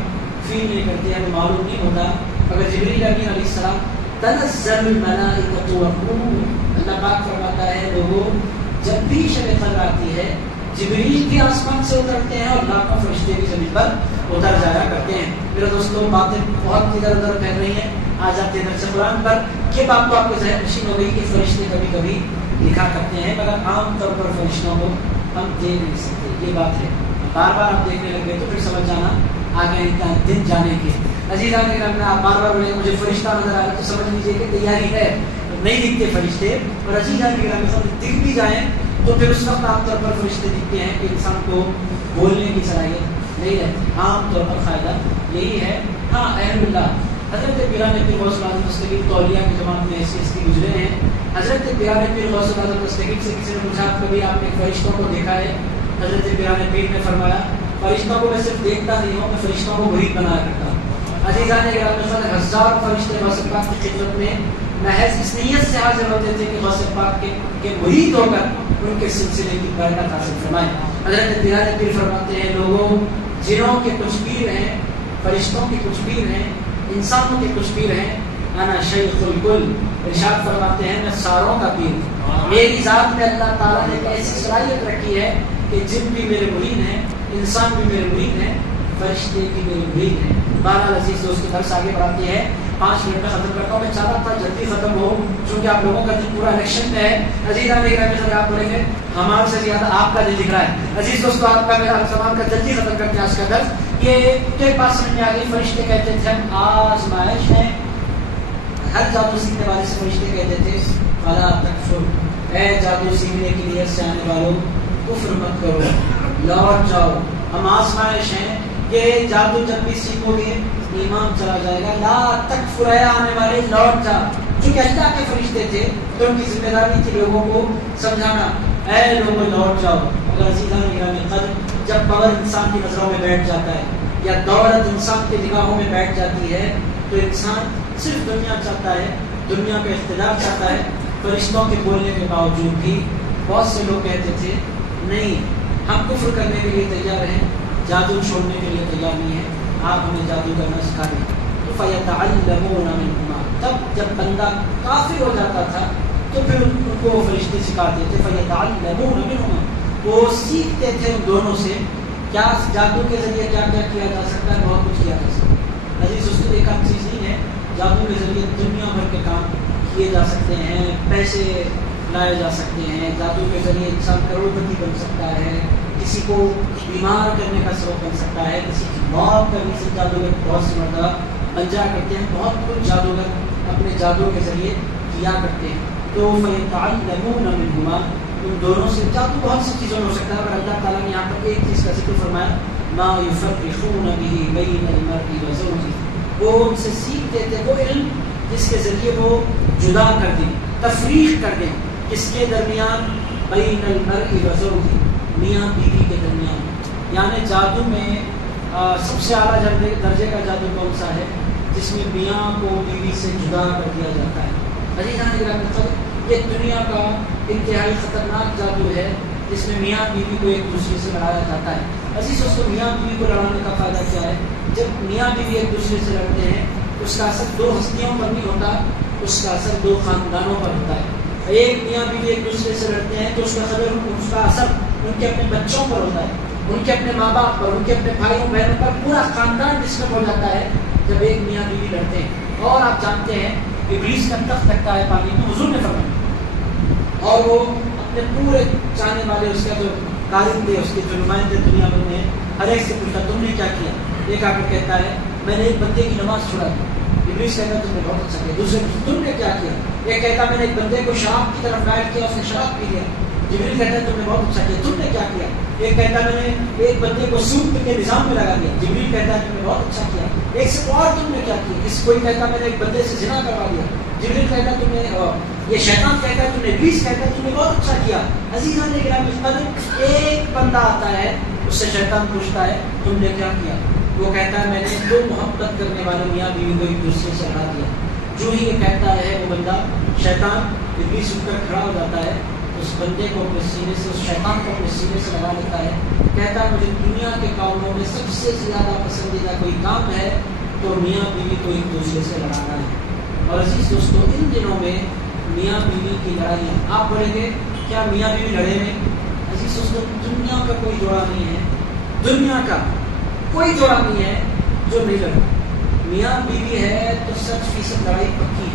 فیل نہیں کرتے, ہمیں معلوم نہیں ہوتا. اگر جبریل امین علیہ السلام تنزل الملائکۃ والروح, اللہ پاک فرماتا ہے لوگوں جب بھی شب قدر آتی ہے جبریل بھی آسمان سے اترتے ہیں اور لاکھوں فرشتے بھی زمین پر اتر جایا کرتے ہیں. میرے دوستوں باتیں بہت ادھر ادھر پھیل رہی ہیں. آ جاتے ہیں درس قرآن پر. یہ بات تو آپ کو ذہن نشین ہو گئی کہ فرشتے کبھی کبھی لکھا کرتے ہیں مگر عام طور پر فرشتوں کو ہم دیکھ نہیں سکتے. یہ بات ہے. بار بار آپ دیکھنے لگ گئے تو پھر سمجھ جانا آگے دن جانے کے. عزیزان کرام آپ بار بار بولے مجھے فرشتہ نظر آ رہا ہے تو سمجھ لیجیے کہ تیاری ہے. نہیں دکھتے فرشتے. اور عزیزان کرام دکھ بھی جائیں تو پھر اس وقت عام طور پر فرشتے دکھتے ہیں کہ انسان کو بولنے کی صلاحیت نہیں رہتی. عام طور پر فائدہ یہی ہے. ہاں احمد اللہ حضرت پیران پیر غوث العظم دستگیر تولیہ کی جماعت میں ایسی گزرے ہیں. حضرت پیران پیر غوث العظم دستگیر سے کسی نے پوچھا کبھی آپ نے فرشتوں کو دیکھا ہے؟ حضرت پیران پیر نے فرمایا فرشتوں کو میں صرف دیکھتا نہیں ہوں, میں فرشتوں کو مرید بنایا کرتا ہوں. عزیزان گرامی ہزار فرشتے غوث پاک کی خدمت میں محض اس نیت سے حاضر ہوتے تھے کہ غوث پاک کے مرید ہو کر ان کے سلسلے کی برکت حاصل فرمائیں. حضرت پیران پیر فرماتے ہیں لوگوں جنوں کے کچھ پیر ہیں, فرشتوں کے کچھ پیر ہیں, انسانوں کے کچھ پیر ہیں. انا شیخ الکل, ارشاد فرماتے ہیں میں ساروں کا پیر ہوں. میری ذات میں اللہ تعالیٰ نے ایسی صلاحیت رکھی ہے کہ جن بھی میرے مرید ہیں, انسان بھی میرے مرید ہیں, فرشتے بھی میرے مرید ہیں. بہرحال عزیز دوست درس آگے بڑھاتی ہے. 5 منٹ میں ختم کرتا ہوں. میں چاہتا تھا جلدی ختم ہو چونکہ آپ لوگوں کا دل پورا الیکشن میں ہے. عزیزان گرامی آپ بولیں گے ہمارے سے زیادہ آپ کا دل دکھ رہا ہے. عزیز دوستو آپ کا میرا سامان کا جلدی ختم کرتے ہیں آج کا درس. یہ ایک بات سمجھ میں آ گئی. فرشتے کہتے تھے ہم آزمائش ہیں. ہر جادو سیکھنے والے سے فرشتے کہتے تھے فلا تکفر, اے جادو سیکھنے کے لیے سے آنے والوں کفر مت کرو, لوٹ جاؤ. ہم آزمائش ہیں کہ جادو جب بھی سیکھو گے ایمان چلا جائے گا. لا تکفر, اے آنے والے لوٹ جا. چونکہ اللہ کے فرشتے تھے تو ان کی ذمہ داری تھی لوگوں کو سمجھانا, اے لوگوں لوٹ جاؤ. اگر عزیزان گرامی قدر جب پاور انسان کی نظروں میں بیٹھ جاتا ہے یا دولت انسان کی نگاہوں میں بیٹھ جاتی ہے تو انسان صرف دنیا چاہتا ہے, دنیا کا اقتدار چاہتا ہے. فرشتوں کے بولنے کے باوجود بھی بہت سے لوگ کہتے تھے نہیں ہم کفر کرنے کے لیے تیار ہیں, جادو چھوڑنے کے لیے تیار نہیں ہے, آپ ہمیں جادو کرنا سکھا دیں. تو فَيَتَعَلَّمُونَ مِنْهُمَا, تب جب بندہ کافر ہو جاتا تھا تو پھر ان کو فرشتے سکھاتے تھے. فَيَتَعَلَّمُونَ مِنْهُمَا, وہ سیکھتے تھے ان دونوں سے کیا جادو کے ذریعے کیا کیا کیا جا سکتا ہے, بہت کچھ کیا جا سکتا ہے. عزیز اس کو ایک آدھ چیز نہیں ہے, جادو کے ذریعے دنیا بھر کے کام کیے جا سکتے ہیں, پیسے لائے جا سکتے ہیں. جادو کے ذریعے انسان کروڑپتی بن سکتا ہے, کسی کو بیمار کرنے کا سبب بن سکتا ہے, کسی کی موت کرنے سے جادوگر بہت سی مرتبہ بن جا کرتے ہیں. بہت کچھ جادوگر اپنے جادو کے ذریعے کیا کرتے ہیں. تو فَيَتَعَلَّمُونَ مِنْهُمَا, ان دونوں سے جادو بہت سی چیزوں میں ہو سکتا ہے. اور اللہ تعالیٰ نے یہاں پر ایک چیز کا ذکر فرمایا مَا يُفَرِّقُونَ بِهِ بَيْنَ الْمَرْءِ وَزَوْجِهِ, وہ ان سے سیکھتے تھے وہ علم جس کے ذریعے وہ جدا کر دیں, تفریق کر دیں کس کے درمیان, بین المرء وزوجہ, میاں بیوی کے درمیان. یعنی جادو میں سب سے اعلیٰ درجے کا جادو کون سا ہے جس میں میاں کو بیوی سے جدا کر دیا جاتا ہے. عزیزان گرامی یہ دنیا کا انتہائی خطرناک جادو ہے جس میں میاں بیوی کو ایک دوسرے سے لڑایا جاتا ہے. عزیز اس کو میاں بیوی کو لڑانے کا فائدہ کیا ہے؟ جب میاں بیوی ایک دوسرے سے لڑتے ہیں اس کا اثر 2 ہستیوں پر نہیں ہوتا, اس کا اثر 2 خاندانوں پر ہوتا ہے. ایک میاں بیوی ایک دوسرے سے لڑتے ہیں تو اس کا اثر ان کے اپنے بچوں پر ہوتا ہے, ان کے اپنے ماں باپ پر, ان کے اپنے بھائیوں بہنوں پر, پورا خاندان ڈسٹرب ہو جاتا ہے جب ایک میاں بیوی لڑتے ہیں. اور آپ جانتے ہیں ابلیس کا تخت رکھتا ہے پانی میں, حضور نے فرمایا, اور وہ اپنے پورے چاہنے والے اس کا جو کارندے, اس کے جو نمائندے دنیا میں ہیں, ہر ایک سے پوچھتا تم نے کیا کیا. ایک آ کر کہتا ہے میں نے ایک بندے کی نماز چھڑا دی. ابلیس کہتا تم نے بہت اچھا کیا. دوسرے تم نے کیا کیا؟ ایک کہتا میں نے ایک بندے کو شراب کی طرف گائیڈ کیا, اس نے شراب پی لیا. جبریل کہتا ہے تم نے بہت اچھا کیا. تم نے کیا کیا؟ ایک کہتا میں نے ایک بندے کو سود کے نظام میں لگا دیا. جبریل کہتا ہے تم نے بہت اچھا کیا. ایک سے اور تم نے کیا کیا؟ کوئی کہتا میں نے ایک بندے سے زنا کروا دیا. جبریل کہتا ہے تم نے, یہ شیطان کہتا ہے تم نے, ابلیس کہتا ہے تم نے بہت اچھا کیا. عزیزان گرامی, ایک بندہ آتا ہے, اس سے شیطان پوچھتا ہے تم نے کیا کیا؟ وہ کہتا ہے میں نے دو محبت کرنے والے میاں بیوی کو ایک دوسرے سے ہٹا دیا. جو ہی یہ کہتا ہے وہ بندہ, شیطان ابلیس اٹھ کر کھڑا ہو جاتا ہے, اس بندے کو اپنے سینے سے, اس شیطان کو اپنے سینے سے لگا لیتا ہے. کہتا ہے مجھے دنیا کے کاموں میں سب سے زیادہ پسندیدہ کوئی کام ہے تو میاں بیوی کو ایک دوسرے سے لڑانا ہے. اور عزیز دوستو, ان دنوں میں میاں بیوی کی لڑائیاں, آپ بولیں گے کیا میاں بیوی لڑے میں؟ عزیز دوستو, دنیا کا کوئی جوڑا نہیں ہے, دنیا کا کوئی جوڑا نہیں ہے جو نہیں لڑا. میاں بیوی ہے تو 100% لڑائی پکی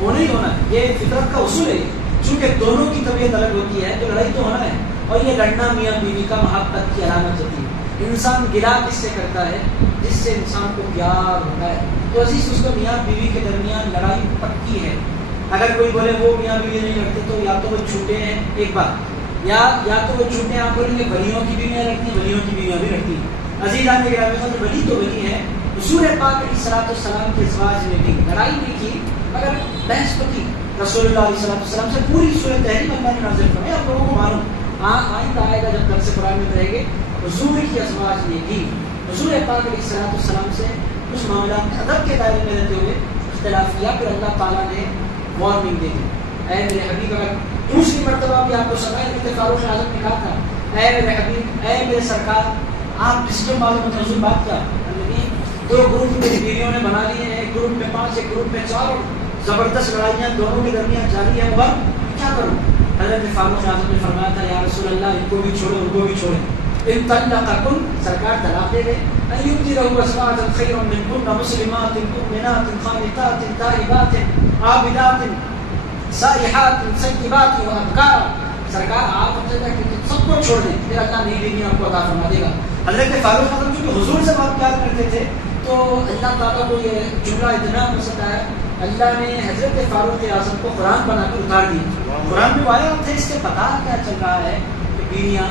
ہونا ہی ہونا ہے. یہ فطرت کا اصول ہے, چونکہ دونوں کی طبیعت الگ ہوتی ہے تو لڑائی تو ہونا ہے. اور یہ لڑنا میاں بیوی کا محبت کی علامت ہوتی ہے. انسان گلا کس سے کرتا ہے؟ جس سے انسان کو پیار ہوتا ہے. تو عزیز اس کو میاں بیوی کے درمیان لڑائی پکی ہے. اگر کوئی بولے وہ میاں بیوی نہیں لڑتے تو یا تو وہ جھوٹے ہیں, ایک بات, یا تو وہ جھوٹے ہیں. آپ بولیں گے ولیوں کی بیویاں لڑتی, ولیوں کی بیویاں بھی لڑتی. عزیزان گرامی, ولی تو ولی ہے. حضور پاک علیہ الصلوۃ والسلام کے ازواج نے بھی لڑائی نہیں کی مگر بحث پکی. رسول اللہ علیہ السلام سے پوری سورۃ تحریم اللہ نے نازل فرمائی. آپ لوگوں کو معلوم آئندہ آئے گا جب کل سے قرآن میں رہیں گے. حضور کی ازواج نے بھی حضور پاک علیہ الصلوۃ والسلام سے کچھ معاملات ادب کے دائرے میں رہتے ہوئے اختلاف کیا. پھر اللہ تعالیٰ نے وارننگ دے دی, اے میرے حبیب, اگر دوسری مرتبہ بھی آپ کو سمجھ فاروق اعظم نے کہا تھا اے میرے حبیب, اے میرے سرکار, آپ ڈسٹرب معلوم ہوتے حضور بات کیا؟ دو گروپ میری بیویوں نے بنا لیے ہیں, ایک گروپ میں 5, ایک گروپ میں 4, اور زبردست لڑائیاں دونوں کے درمیان جاری ہیں. وہ کیا کروں؟ حضرت فاروق اعظم نے فرمایا تھا یا رسول اللہ, ان کو بھی چھوڑو, ان کو بھی چھوڑے. ان طلقکن, سرکار طلاق دے دے, ان یبدلہ ازواجا خیرا منکن مسلمات مؤمنات قانتات تائبات عابدات سائحات سیبات وابکارا. سرکار آپ سب کو چھوڑ دیں, پھر اللہ نئی بیوی آپ کو عطا فرما دے گا. حضرت فاروق اعظم چونکہ حضور سے بات پیار کرتے تھے تو اللہ تعالیٰ کو یہ جملہ اتنا پسند آیا, اللہ نے حضرت فاروق اعظم کو قرآن بنا کر اتار دی. قرآن میں آیا تھا, اس سے پتا کیا چل رہا ہے کہ بیویاں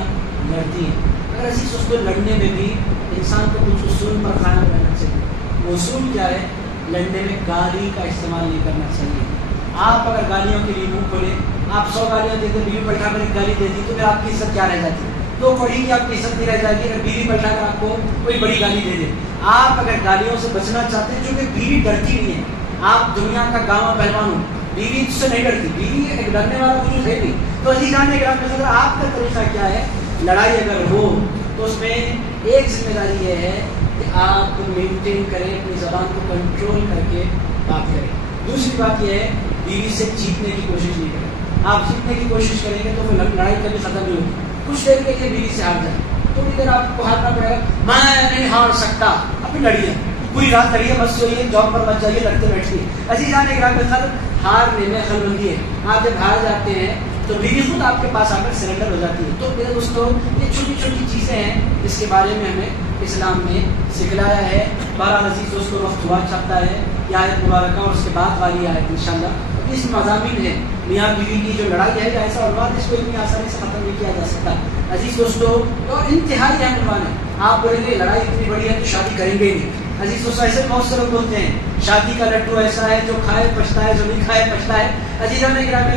لڑتی ہیں. اگر عزیز اس کو لڑنے میں بھی انسان کو کچھ اصول پر قائم رہنا چاہیے. وہ اصول کیا ہے؟ لڑنے میں گالی کا استعمال نہیں کرنا چاہیے. آپ اگر گالیوں کے لیے منہ کھولے, آپ 100 گالیاں دیتے, بیوی پلٹا کر ایک گالی دیتی تو پھر آپ کی عزت کیا رہ جاتی؟ تو پڑھی کہ آپ کی عزت نہیں رہ جائے گی. اگر بیوی پلٹا کر آپ کو کوئی بڑی گالی دے دے, آپ اگر گالیوں سے بچنا چاہتے ہیں, چونکہ بیوی ڈرتی نہیں ہے. آپ دنیا کا گاواں پہلوان ہو, بیوی اس سے نہیں ڈرتی, بیوی ایک ڈرنے والا کچھ ہے نہیں. تو عزیزان گرامی, اگر آپ کا طریقہ کیا ہے, لڑائی اگر ہو تو اس میں ایک ذمہ داری یہ ہے کہ آپ مینٹین کریں, اپنی زبان کو کنٹرول کر کے بات کریں. دوسری بات یہ ہے بیوی سے جیتنے کی کوشش نہیں کریں. آپ جیتنے کی کوشش کریں گے تو پھر لڑائی کبھی ختم نہیں ہوگی. کچھ دیر کے لیے بیوی سے ہار جائے تو ادھر آپ کو ہارنا پڑے گا, میں نہیں ہار سکتا, اپنی لڑیے, پوری رات لڑیے, بس سوئیے, جاب پر مت جائیے, لڑتے بیٹھیے. عزیزان گرامی, ہارنے میں عقل مندی ہے. آپ جب ہار جاتے ہیں تو بیوی خود آپ کے پاس آ کر سرنڈر ہو جاتی ہے. تو میرے دوستوں, یہ چھوٹی چھوٹی چیزیں ہیں جس کے بارے میں ہمیں اسلام نے سکھلایا ہے. بہرحال عزیز دوستوں, وقت ہوا چاہتا ہے یہ آیت مبارکہ اور اس کے بعد والی آیت انشاءاللہ اس مضامین ہے. میاں بیوی کی جو لڑائی ہے, ایسا عنوان اس کو اتنی آسانی سے ختم نہیں کیا جا سکتا. عزیز دوستوں, تو انتہائی اہم عنوان ہے. آپ بولیں گے لڑائی اتنی بڑی ہے تو شادی کریں گے ہی نہیں. عزیز دوستوں, ایسے بہت سے لوگ بولتے ہیں شادی کا لڈو ایسا ہے جو کھائے پچھتا ہے, جو نہیں کھائے پچھتا ہے. عزیزان گرامی,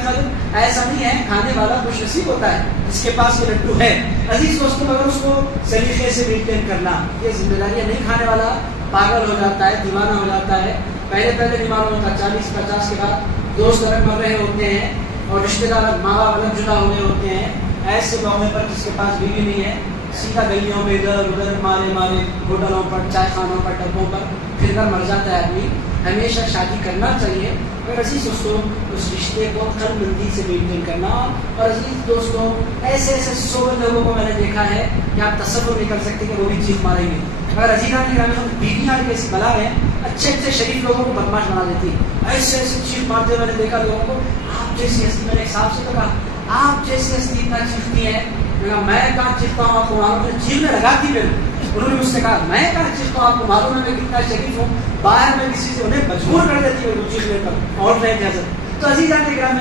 ایسا نہیں ہے. کھانے والا خوش نصیب ہوتا ہے جس کے پاس یہ لڈو ہے. عزیز دوستوں, اگر اس کو سلیقے سے مینٹین کرنا یہ ذمہ داری ہے. نہیں کھانے والا پاگل ہو جاتا ہے, دیوانہ ہو جاتا ہے. پہلے نہیں معلوم ہوتا, 40-50 کے بعد دوست الگ مر رہے ہوتے ہیں اور رشتے دار ماں باپ الگ جدا ہوئے ہوتے ہیں. ایسے موقع پر جس کے پاس بیوی نہیں ہے, سیدھا گلیوں میں ادھر ادھر مارے ہوٹلوں پر, چائے خانوں پر, ڈبوں پر پھر کر مر جاتا ہے آدمی. ہمیشہ شادی کرنا چاہیے مگر عزیز دوستوں اس رشتے کو قلب بندی سے مینٹین کرنا. اور عزیز دوستوں, ایسے 100 لوگوں کو میں نے دیکھا ہے کہ آپ تصور نہیں کر سکتے کہ وہ بھی چیخ ماریں گے. اگر عزیزان گرامی, بیویاں ایسی بلا ہے, اچھے شریف لوگوں کو بدماش بنا دیتی ہے. ایسے چیخ مارتے میں نے دیکھا لوگوں کو. آپ جیسی ہستی, میں نے حساب سے تو کہا آپ جیسی ہستی اتنا چیختی ہے, میں کہاں چیختا ہوں, آپ کو چیخنے لگاتی پھر انہوں نے مجھ سے کہا میں کہا چیز تو آپ کو معلوم ہے میں کتنا شریف ہوں, باہر میں کسی سے انہیں مجبور کر دیتی ہے وہ چیز لے کر اور رہے تھے حضرت. تو عزیزان کرام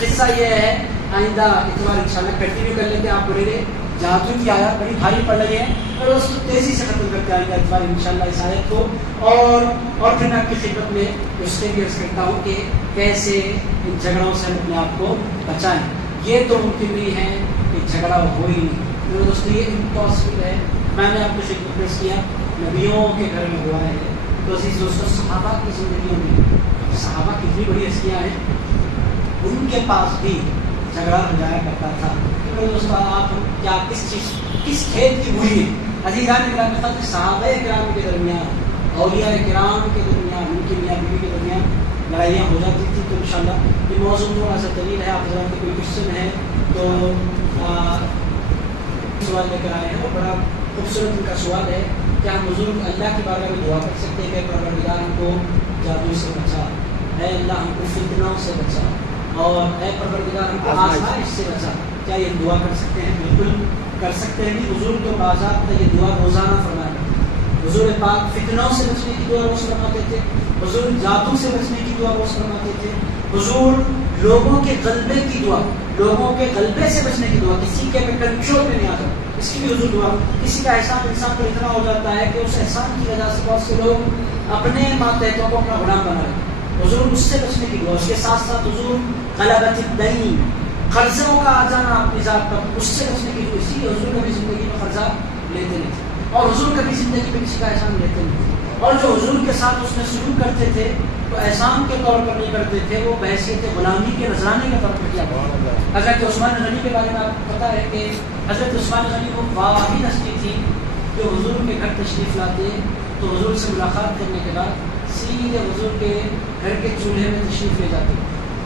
قصہ یہ ہے, آئندہ اتوار انشاءاللہ کنٹینیو کر لیتے ہیں. آپ بولے گے جادو کی آیات بڑی بھاری پڑ رہی ہے اور اس کو تیزی سے ختم کرتے آئیں گے اتوار انشاءاللہ اس آیت کو. اور پھر میں آپ کی خدمت میں اس سے بھی عرض کرتا ہوں کہ کیسے ان جھگڑوں سے ہم اپنے آپ کو بچائیں. یہ تو ممکن نہیں ہے کہ جھگڑا ہو ہی نہیں میرے دوستو, یہ امپاسبل ہے. میں نے آپ کو خدمت پیش کیا نبیوں کے گھر میں ہوا ہے. تو عزیز دوستو صحابہ کی زندگیوں میں صحابہ کتنی بڑی ہستیاں ہیں, ان کے پاس بھی جھگڑا ہو جایا کرتا تھا. میرے دوستو آپ کیا کس کھیت کی بوئی ہے. عزیزان کرام صحابہ کرام کے درمیان, اولیاء کرام کے درمیان, ان کی میاں بیوی کے درمیان لڑائیاں ہو جاتی تھی. تو انشاءاللہ یہ موضوع تھوڑا سا طویل ہے. آپ حضرات کے کوئی کوشچن ہے تو سوال لے کر آئے ہیں, اور بڑا خوبصورت ان کا سوال ہے کہ ہم حضور اللہ کی بارگاہ میں دعا کر سکتے ہیں کہ پروردگار ہم کو جادو سے بچا, اے اللہ ہم کو فتنوں سے بچا, اور اے پروردگار ہم کو آزمائش سے بچا. کیا یہ دعا کر سکتے ہیں؟ بالکل کر سکتے ہیں. حضور تو باضابطہ یہ دعا روزانہ فرمایا. حضور پاک فتنوں سے بچنے کی دعا روز فرماتے تھے, حضور جادو سے بچنے کی دعا روز فرماتے تھے, حضور لوگوں کے غلبے کی دعا, لوگوں کے غلبے سے بچنے کی دعا, کسی کے کنٹرول میں نہیں آتا اس کی بھی حضور دعا. کسی کا احسان انسان پر اتنا ہو جاتا ہے کہ اس احسان کی وجہ سے بہت سے لوگ اپنے ماتحتوں کو اپنا غلام بنا رہے ہیں. حضور اس سے بچنے کی دعا. اس کے ساتھ ساتھ حضور غلبۃ الدین, قرضوں کا آ جانا اپنی ذات پر, اس سے بچنے کی دعا. اسی لیے حضور کبھی زندگی میں قرضہ لیتے نہیں تھے, اور حضور کبھی زندگی میں کسی کا احسان لیتے نہیں تھے. اور جو حضور کے ساتھ اس میں سلوک کرتے تھے تو احسان کے طور پر نہیں کرتے تھے, وہ بحیثیت غلامی کے نذرانے کے طور پر کیا کرتے تھے. حضرت عثمان غنی کے بارے میں آپ کو پتا ہے کہ حضرت عثمان غنی وہ واحد ہستی تھی جو حضور کے گھر تشریف لاتے تو حضور سے ملاقات کرنے کے بعد سیدھے حضور کے گھر کے چولہے میں تشریف لے جاتے.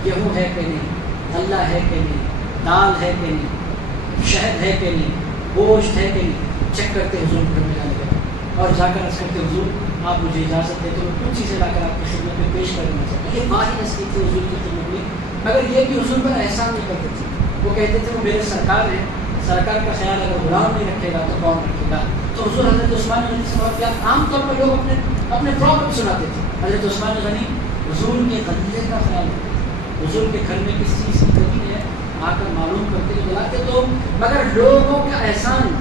گیہوں ہے کہ نہیں, غلہ ہے کہ نہیں, دال ہے کہ نہیں, شہد ہے کہ نہیں, گوشت ہے کہ نہیں, چیک کرتے حضور کے گھر میں جانے کے بعد, اور جا کر عرض کرتے حضور آپ مجھے اجازت دے تو کچھ چیزیں لا کر آپ کی خدمت میں پیش کر دینا چاہتے. یہ واحد ہستی تھی حضور کی خدمت میں, مگر یہ بھی حضور پر احسان نہیں کرتے تھے. وہ کہتے تھے وہ میرے سرکار ہیں, سرکار کا خیال اگر غلام نہیں رکھے گا تو کون رکھے گا. تو حضور حضرت عثمان غنی سے بہت پیار. عام طور پر لوگ اپنے پرابلم سناتے تھے. حضرت عثمان غنی حضور کے غلے کا خیال رکھتے تھے. حضور کے گھر میں کس چیز کی کمی ہے آ کر معلوم کرتے بلاتے. تو مگر لوگوں کا احسان,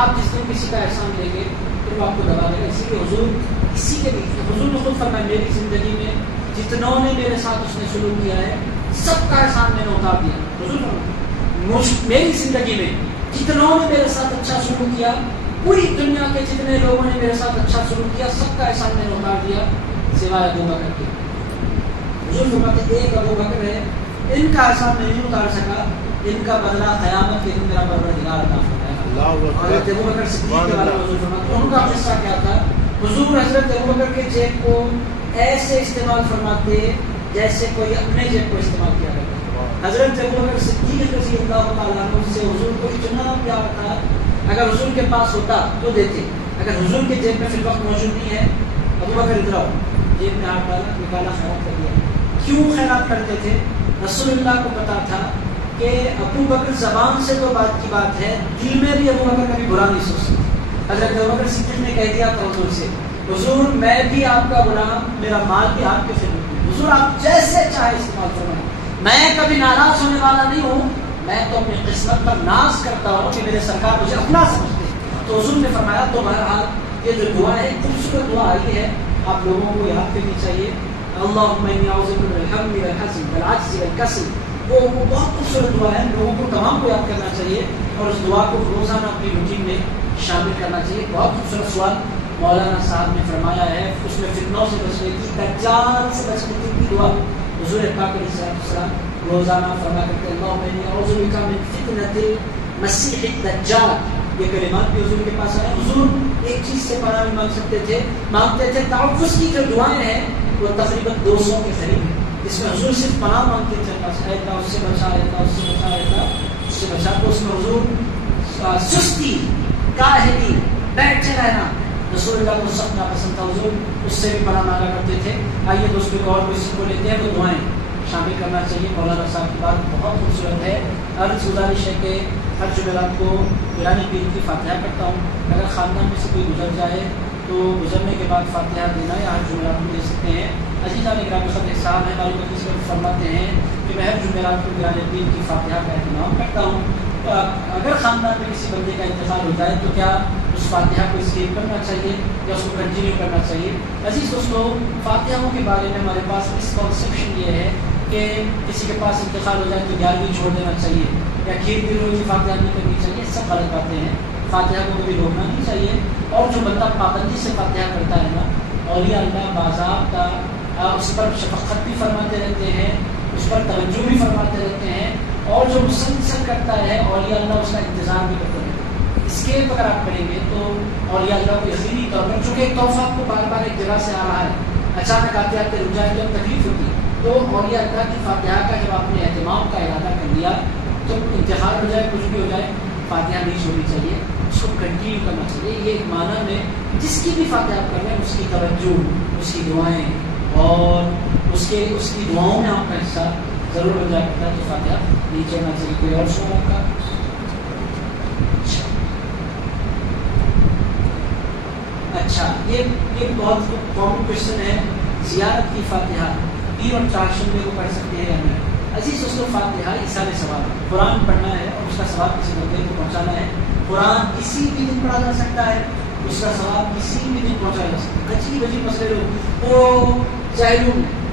آپ جس دن کسی کا احسان لیں گے پھر وہ آپ کو دبا دے گا. اسی لیے حضور اسی کے لیے حضور نے خود فرمایا میری زندگی میں جتنوں نے میرے ساتھ اس نے سلوک کیا ہے سب کا احسان میں نے اتار دیا. حضور میری زندگی میں جتنوں نے میرے ساتھ اچھا سلوک کیا, پوری دنیا کے جتنے لوگوں نے میرے ساتھ اچھا سلوک کیا, سب کا احسان میں نے اتار دیا سوائے ابو بکر کے. حضور فرماتے ایک ابو بکر ہے, ان کا احسان میں نہیں اتار سکا, ان کا بدلہ قیامت کے دن میرا پروردگار عطا فرمائے گا. حضرت ابو بکر صدیق کے بارے میں حضور فرماتے ان کا قصہ کیا تھا. حضور حضرت ابو بکر کے جیب کو ایسے استعمال فرماتے جیسے کوئی اپنے جیب کو استعمال کیا کرتا. حضرت ابو بکر صدیق رضی اللہ تعالیٰ عنہ سے حضور کو اتنا پیار تھا, اگر حضور کے پاس ہوتا تو دیتے, اگر حضور کے جیب میں فی الوقت موجود نہیں ہے, ابو بکر ادھر آؤ, جیب میں ہاتھ ڈالا, نکالا, خیرات کر دیا. کیوں خیرات کرتے تھے؟ رسول اللہ کو پتا تھا کہ ابو بکر زبان سے تو بات کی بات ہے, دل میں بھی ابو بکر کبھی برا نہیں سوچ سکتا. حضرت ابو بکر صدیق نے کہہ دیا تھا حضور سے, حضور میں بھی آپ کا غلام, میرا مال بھی آپ کے خدمت میں, حضور آپ جیسے چاہے استعمال فرمائیں, میں کبھی ناراض ہونے والا نہیں ہوں, میں تو اپنی قسمت پر ناز کرتا ہوں کہ میرے سرکار مجھے اپنا سمجھتے. تو حضور نے فرمایا تو بہرحال یہ جو دعا ہے خوبصورت دعا آئی ہے, آپ لوگوں کو یاد کرنی چاہیے. اللہم انی اعوذ بک من الہم والحزن والعجز والکسل. وہ بہت خوبصورت دعا ہے, لوگوں کو تمام کو یاد کرنا چاہیے اور اس دعا کو روزانہ اپنی روٹین میں شامل کرنا چاہیے. بہت خوبصورت سوال مولانا صاحب نے فرمایا ہے, اس میں فتنوں سے بچنے کی, دجال سے بچنے کی دعا حضور پاک علیہ السلام روزانہ فرمایا کرتے ہیں. اللہم انی اعوذ بک من فتنۃ المسیح الدجال. یہ کلمات بھی حضور کے پاس آئے. حضور ایک چیز سے پناہ مانگ سکتے تھے, مانگتے تھے. تعوذ کی جو دعائیں ہیں وہ تقریباً 200 کے قریب ہیں, اس میں حضور صرف پناہ مانگتے تھے, اللہ اس سے بچا لیتا, اس سے بچا لیتا, اس سے بچا. تو اس میں حضور سستی, کاہلی, بیٹھے رہنا رسول اللہ کو سخت ناپسند تھا. حضور اس سے بھی پناہ مانگا کرتے تھے. آئیے دوستوں کو اور کسی کو لیتے ہیں تو دعائیں شامل کرنا چاہیے. مولانا صاحب کی بات بہت خوبصورت ہے. عرض گزارش ہے کہ ہر جمعرات کو قرآن پیر کی فاتحہ پڑھتا ہوں. اگر خاندان میں سے کوئی گزر جائے تو گزرنے کے بعد فاتحہ دینا یا ہر جمعرات کو دے سکتے ہیں. عزیزان گرامی خطر صاحب ہے ہماری مجلس میں فرماتے ہیں کہ میں ہر جمعرات کو قرآن پیر کی فاتحہ کا اہتمام کرتا ہوں. اگر خاندان میں کسی بندے کا انتقال ہو جائے تو کیا اس فاتحہ کو اسکیپ کرنا چاہیے یا اس کو کنٹینیو کرنا چاہیے؟ عزیز دوستو، فاتحوں کے بارے میں ہمارے پاس مسکنسیپشن یہ ہے کہ کسی کے پاس انتقال ہو جائے تو 11ویں چھوڑ دینا چاہیے یا کھیر کی روز فاتحہ نہیں کرنی چاہیے. سب غلط باتیں ہیں. فاتحہ کو کبھی روکنا نہیں چاہیے. اور جو بندہ پابندی سے فاتحہ کرتا ہے نا، اولیاء اللہ باضابطہ اس پر شفقت بھی فرماتے رہتے ہیں، اس پر توجہ بھی فرماتے رہتے ہیں. اور جو مسلسل کرتا ہے اولیاء اللہ اس کا انتظام بھی کرتے ہیں. اسکیپ اگر آپ کریں گے تو اولیاء اللہ کو یقینی طور پر، چونکہ ایک تحفہ آپ کو بار بار ایک جگہ سے آ رہا ہے، اچانک آتے آتے رک جائے تو تکلیف ہوتی ہے. تو اولیاء اللہ کی فاتحہ کا جب آپ نے اہتمام کا ارادہ کر لیا، جب انتقال ہو جائے کچھ بھی ہو جائے، فاتحہ نہیں چھوڑنی چاہیے، اس کو کنٹینیو کرنا چاہیے. یہ ایک معنی میں جس کی بھی فاتحہ آپ کر رہے ہیں اس کی توجہ، اس کی دعائیں اور اس کی دعاؤں میں آپ کا حصہ ضرور ہو جائے کرتا ہے. تو فاتحہ نہیں چھوڑنا چاہیے. کوئی اور سوال آپ کا؟ اچھا، یہ بہت کامن کوشچن ہے. زیارت کی فاتحہ پیر اور چاشنبے کو پڑھ سکتے ہیں یا نہیں؟ عزیز دوستو، فاتحہ ایصال ثواب ہے. قرآن پڑھنا ہے اور اس کا ثواب کسی بندے کو پہنچانا ہے. قرآن کسی بھی دن پڑھا جا سکتا ہے، اس کا ثواب کسی بھی دن پہنچایا جا سکتا ہے. عجیب عجیب مسئلے لوگ وہ چاہے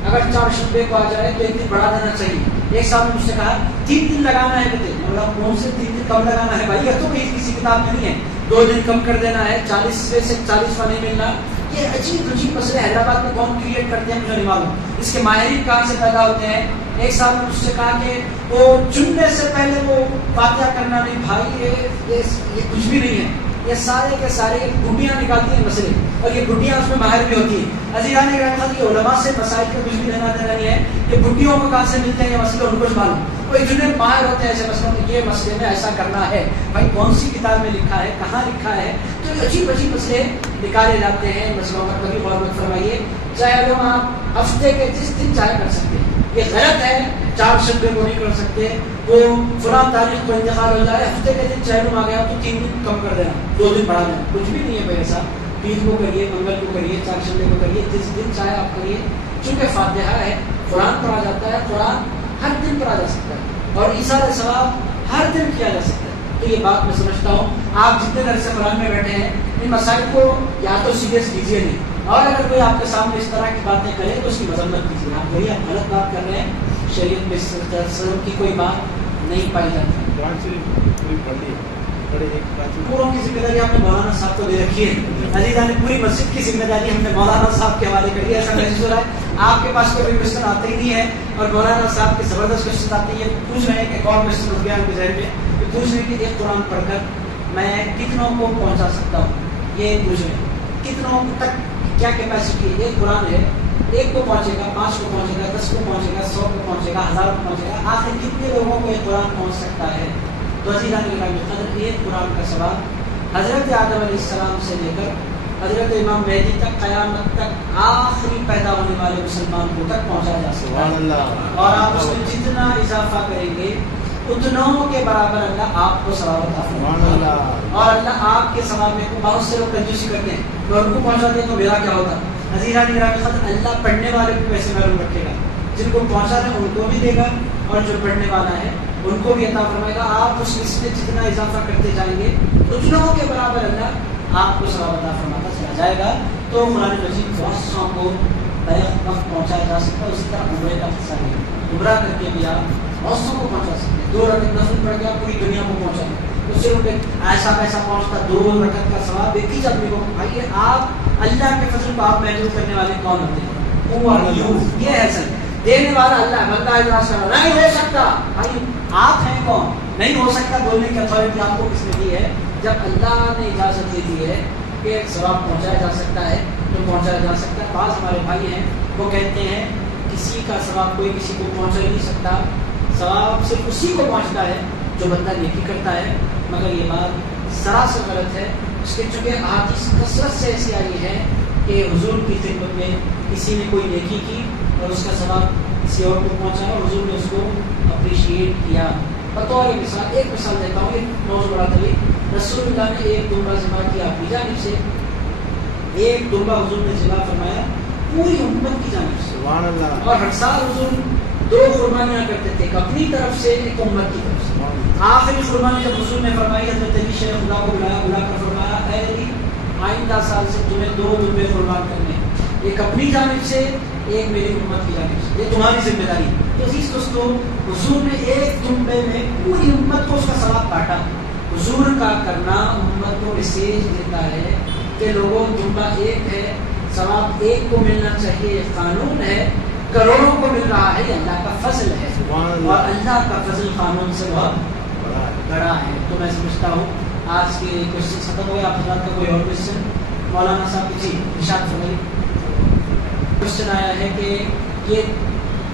اگر 4 شنبے کو آ جائے تو ایک دن بڑھا دینا چاہیے. ایک صاحب نے مجھ سے کہا 3 دن لگانا ہے بیٹے. مطلب کون سے 3 دن کم لگانا ہے بھائی؟ یہ تو کسی کتاب میں نہیں ہے. 2 دن کم کر دینا ہے، 40 سے 40 نہیں ملنا. یہ عجیب عجیب مسئلے حیدرآباد میں کون کریٹ کرتے ہیں مجھے نہیں معلوم. اس کے ماہرین کہاں سے پیدا ہوتے ہیں. ایک صاحب نے مجھ سے کہا کہ وہ چننے سے پہلے وہ فاتحہ کرنا نہیں. بھائی یہ کچھ بھی نہیں ہے. یہ سارے کے سارے گڈیاں نکالتی ہیں مسئلے، اور یہ گڈیاں اس میں ماہر بھی ہوتی ہیں. عزیزان گرامی، یہ علماء سے مسائل کا کچھ بھی لینا دینا نہیں ہے. یہ گڈیوں کو کہاں سے ملتے ہیں یہ مسئلے ان کو معلوم. وہ اتنے ماہر ہوتے ہیں ایسے مسئلوں میں، یہ مسئلے میں ایسا کرنا ہے. بھائی کون سی کتاب میں لکھا ہے، کہاں لکھا ہے؟ تو یہ عجیب عجیب مسئلے نکالے جاتے ہیں. مسئلوں کا کبھی غور مت فرمائیے. چاہے لوگ آپ ہفتے کے جس دن چاہے کر سکتے ہیں. یہ غلط ہے. 4 شنبے کو نہیں کر سکتے. وہ فلاں تاریخ کو انتقال ہو جائے، ہفتے کے دن چہلم آ گیا تو 3 دن کم کر دینا، 2 دن بڑھا دینا. کچھ بھی نہیں ہے بھائی ایسا. پیر کو کریے، منگل کو کریے، 4 شنبے کو کریے، جس دن چاہے آپ کریے. چونکہ فاتحہ ہے، قرآن پڑھا جاتا ہے، قرآن ہر دن پڑھا جا سکتا ہے اور ایصال ثواب ہر دن کیا جا سکتا ہے. تو یہ بات میں سمجھتا ہوں آپ جتنے در سے قرآن میں بیٹھے ہیں ان مسائل کو یا تو سیریس لیجیے نہیں، اور اگر کوئی آپ کے سامنے اس طرح کی باتیں کرے تو اس کی مذمت کیجیے. آپ بھائی آپ غلط بات کر رہے ہیں. شریعت میں اس کی کوئی بات نہیں پائی جاتی. پوروں کی ذمہ داری آپ نے مولانا صاحب کو دے رکھی ہے. عزیزان نے پوری مسجد کی ذمہ داری ہم نے مولانا صاحب کے حوالے کری ہے. ایسا محسوس ہو رہا ہے آپ کے پاس کوئی کوشچن آتے ہی نہیں ہے اور مولانا صاحب کے زبردست کوشچن آتے ہیں. پوچھ رہے ہیں کہ ایک اور کوشچن ہو گیا ان کے ذہن میں کہ پوچھ رہے ہیں کہ ایک قرآن پڑھ کر میں کتنوں کو پہنچا سکتا ہوں. یہ پوچھ رہے ہیں کتنوں تک کیا کیپیسٹی ہے. ایک قرآن ہے، 1 کو پہنچے گا، 5 کو پہنچے گا، 10 کو پہنچے گا، 100 کو پہنچے گا، 1000 کو پہنچے گا. آخر کتنے لوگوں کو یہ قرآن پہنچ سکتا ہے؟ تو عزیزان گرامی قدر، ایک قرآن کا سوال حضرت آدم علیہ السلام سے لے کر حضرت امام مہدی تک، قیامت تک آخری پیدا ہونے والے مسلمان کو تک پہنچایا جا سکتا ہے. اور آپ اس میں جتنا اضافہ کریں گے اتنوں کے برابر اللہ آپ کو ثواب عطا فرمائے. اور اللہ آپ کے ثواب میں بہت سے لوگ کنجوسی کرتے ہیں، میں ان کو پہنچا دیں تو میرا کیا ہوتا. عزیزان گرامی قدر، اللہ پڑھنے والے کو پیسے معلوم رکھے گا. جن کو پہنچا رہے ہیں ان کو بھی دے گا اور جو پڑھنے والا ہے ان کو بھی عطا فرمائے گا. آپ اس لسٹ میں جتنا اضافہ کرتے جائیں گے اتنوں کے برابر اللہ آپ کو ثواب عطا فرماتا چلا جائے گا. تو قرآن مجید بہت سو کو بیک وقت پہنچایا جا سکتا ہے. اسی طرح عمرے کا حصہ ہے، عمرہ کر کے بھی آپ بہت سو کو پہنچا سکتے ہیں. 2 رکعت نفل پڑھ کے آپ پوری دنیا کو پہنچا دیں. اس سے ایسا پیسہ پہنچتا 2 رکعت کا ثواب ایک ہی آدمی کو. بھائی آپ اللہ کے فضل کو آپ محدود کرنے والے کون ہوتے ہیں؟ یہ ہے سر دینے والا اللہ. بندہ نہیں ہو سکتا. بھائی آپ ہیں کون؟ نہیں ہو سکتا بولنے کی اتھارٹی آپ کو کس نے دی ہے؟ جب اللہ نے اجازت دے دی ہے کہ ثواب پہنچایا جا سکتا ہے تو پہنچایا جا سکتا ہے. بعض ہمارے بھائی ہیں وہ کہتے ہیں کسی کا ثواب کوئی کسی کو پہنچا ہی نہیں سکتا، ثواب صرف اسی کو پہنچتا ہے جو بندہ نیکی کرتا ہے. مگر یہ بات سراسر غلط ہے. اس کے چونکہ احادیث کثرت سے ایسی آئی ہے کہ حضور کی خدمت میں کسی نے کوئی نیکی کی اور اس کا ثواب کسی اور کو پہنچا اور حضور نے اس کو اپریشیٹ کیا. بطور مثال ایک مثال دیتا ہوں، یہ موضوع بڑا طویل۔ رسول اللہ نے ایک دمبا ذبح کیا اپنی جانب سے، ایک دمبا حضور نے ذبح فرمایا پوری امت کی جانب سے، سبحان اللہ۔ اور ہر سال حضور 2 قربانیاں کرتے تھے، ایک اپنی طرف سے ایک امت کی طرف سے۔ آخری قربانی جب حضور نے فرمائی، حضرت علی شیخ خدا کو بلا کر فرمایا، اے علی آئندہ سال سے تمہیں 2 دمبے قربان کرنے، ایک اپنی جانب سے ایک میری امت کی جانب سے، یہ تمہاری ذمہ داری۔ تو عزیز دوستو، حضور نے ایک دمبے میں پوری امت کو اس کا ثواب بانٹا۔ حضور کا کرنا امت کو میسیج دیتا ہے کہ لوگوں دمبا ایک ہے، ثواب ایک کو ملنا چاہیے، یہ قانون ہے، کروڑوں کو مل رہا ہے، اللہ کا فضل ہے، اور اللہ کا فضل قانون سے بہت بڑا ہے۔ تو میں سمجھتا ہوں آج کے کوشچن ختم ہو گیا۔ آپ حضرات کا کوئی اور کوشچن؟ مولانا صاحب جی ارشاد فرمائیے۔ کوشچن آیا ہے کہ یہ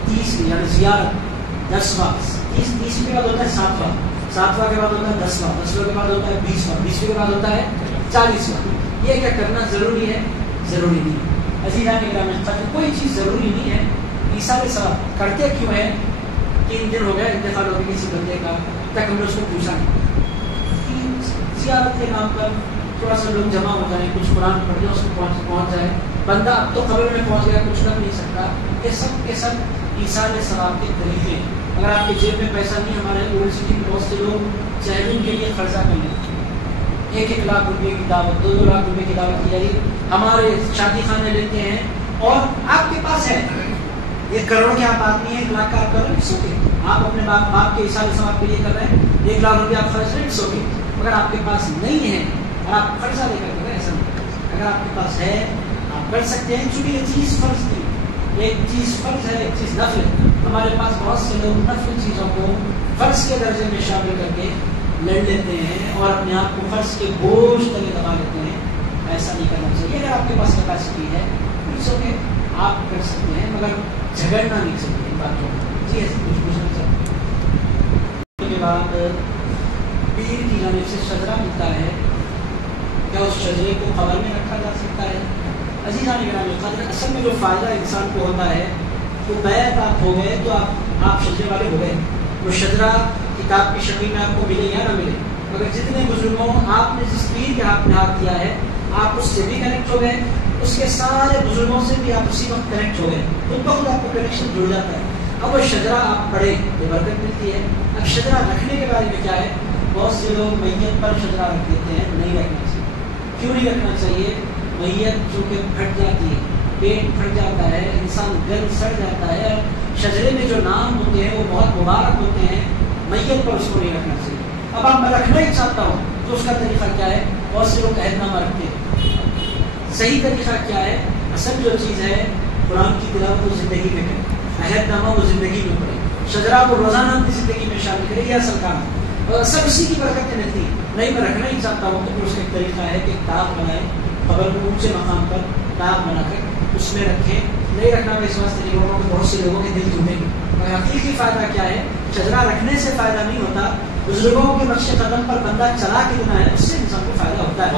30 یعنی زیارت 10واں، 30 کے بعد ہوتا ہے 7واں، 7واں کے بعد ہوتا ہے 10واں، 10واں کے بعد ہوتا ہے 20واں، 20 کے بعد ہوتا ہے 40واں، یہ کیا کرنا ضروری ہے؟ ضروری نہیں۔ عزیزان اکرام قدر، کوئی چیز ضروری نہیں ہے۔ ایسا صاحب کرتے کیوں ہے؟ 3 دن ہو گئے انتقال ہو گیا کسی بندے کا، تک ہم نے اس کو پوچھا نہیں۔ زیارت کے نام پر تھوڑا سا لوگ جمع ہو جائیں، کچھ قرآن پڑھ لیں، اس کو پہنچ جائے، بندہ اب تو قبر میں پہنچ گیا، کچھ کر نہیں سکتا۔ یہ سب کے سب ایصال ثواب کے طریقے ہیں۔ اگر آپ کی جیب میں پیسہ نہیں، ہمارے یونیورسٹی میں بہت سے لوگ چہلم کے لیے قرضہ کر لیں، 1-1 لاکھ روپے کی دعوت، 2-2 لاکھ روپے کی دعوت کی جائے، ہمارے شادی خانے لیتے ہیں، اور آپ کے پاس ہے 1 کروڑ کے آپ آدمی ہیں، 1 لاکھ کا آپ کر رہے ہیں، سوکے آپ اپنے باپ کے ایصال ثواب کے لیے کر رہے ہیں، 1 لاکھ روپے آپ خرچ رہے ہیں، سوکے۔ اگر آپ کے پاس نہیں ہے اور آپ قرضہ لے کر کے ایسا نہیں، اگر آپ کے پاس ہے آپ کر سکتے ہیں، چونکہ یہ چیز فرض تھی، ایک چیز فرض ہے، ایک چیز نفل ہے۔ ہمارے پاس بہت سے لوگ نفل چیزوں کو فرض کے درجے میں شامل کر کے لڑ لیتے ہیں اور اپنے آپ کو فرض کے بوجھ تلے دبا لیتے ہیں۔ ایسا نہیں کرنا چاہیے۔ اگر آپ کے پاس کیپیسٹی ہے کہ آپ کر سکتے ہیں، مگر جھگڑنا نہیں چاہیے ان باتوں میں۔ جی ایسے کچھ پوچھنا چاہتے ہیں۔ کے بعد پیر کی جانب سے شجرہ ملتا ہے، کیا اس شجرے کو قبر میں رکھا جا سکتا ہے؟ عزیزان گرامی قدر، اصل میں جو فائدہ انسان کو ہوتا ہے، تو بیعت آپ ہو گئے تو آپ شجرے والے ہو گئے۔ وہ شجرہ کتاب کی شکل میں آپ کو ملے یا نہ ملے، مگر جتنے بزرگوں آپ نے جس پیر کے ہاتھ میں ہاتھ دیا ہے، آپ اس سے بھی کنیکٹ ہو گئے، اس کے سارے بزرگوں سے بھی آپ اسی وقت کنیکٹ ہو گئے، خود بخود آپ کو کنیکشن جڑ جاتا ہے۔ اب وہ شجرہ آپ پڑھے تو برکت ملتی ہے۔ اب شجرہ رکھنے کے بارے میں کیا ہے؟ بہت سے لوگ میت پر شجرہ رکھ دیتے ہیں، نہیں رکھنا چاہیے۔ کیوں نہیں رکھنا چاہیے؟ میت چونکہ پھٹ جاتی ہے، پیٹ پھٹ جاتا ہے، انسان گل سڑ جاتا ہے، شجرے میں جو نام ہوتے ہیں وہ بہت مبارک ہوتے ہیں، میت پر اس کو نہیں رکھنا چاہیے۔ اب آپ میں رکھنا ہی چاہتا ہوں تو اس کا طریقہ کیا ہے؟ بہت سے لوگ عہد نامہ رکھتے ہیں۔ صحیح طریقہ کیا ہے؟ اصل جو چیز ہے قرآن کی تلاوت وہ زندگی میں کرے، عہد نامہ وہ زندگی میں پڑھے، شجرا کو روزانہ اپنی زندگی میں شامل کرے، یہ اصل کام ہے، اور سب اسی کی برکتیں ملتی ہیں۔ نہیں میں رکھنا ہی چاہتا ہوں تو پھر اس کا ایک طریقہ ہے کہ تاغ بنائے، قبر کو اونچے مقام پر تاغ بنا کر اس میں رکھیں۔ نہیں رکھنا میں اس واسطے نہیں ہوگا کہ بہت سے لوگوں کے دل ٹوٹیں گے، مگر حقیقی فائدہ کیا ہے؟ شجرا رکھنے سے فائدہ نہیں ہوتا، بزرگوں کے نقش قدم پر بندہ چلا کتنا ہے اس سے انسان کو فائدہ ہوتا ہے،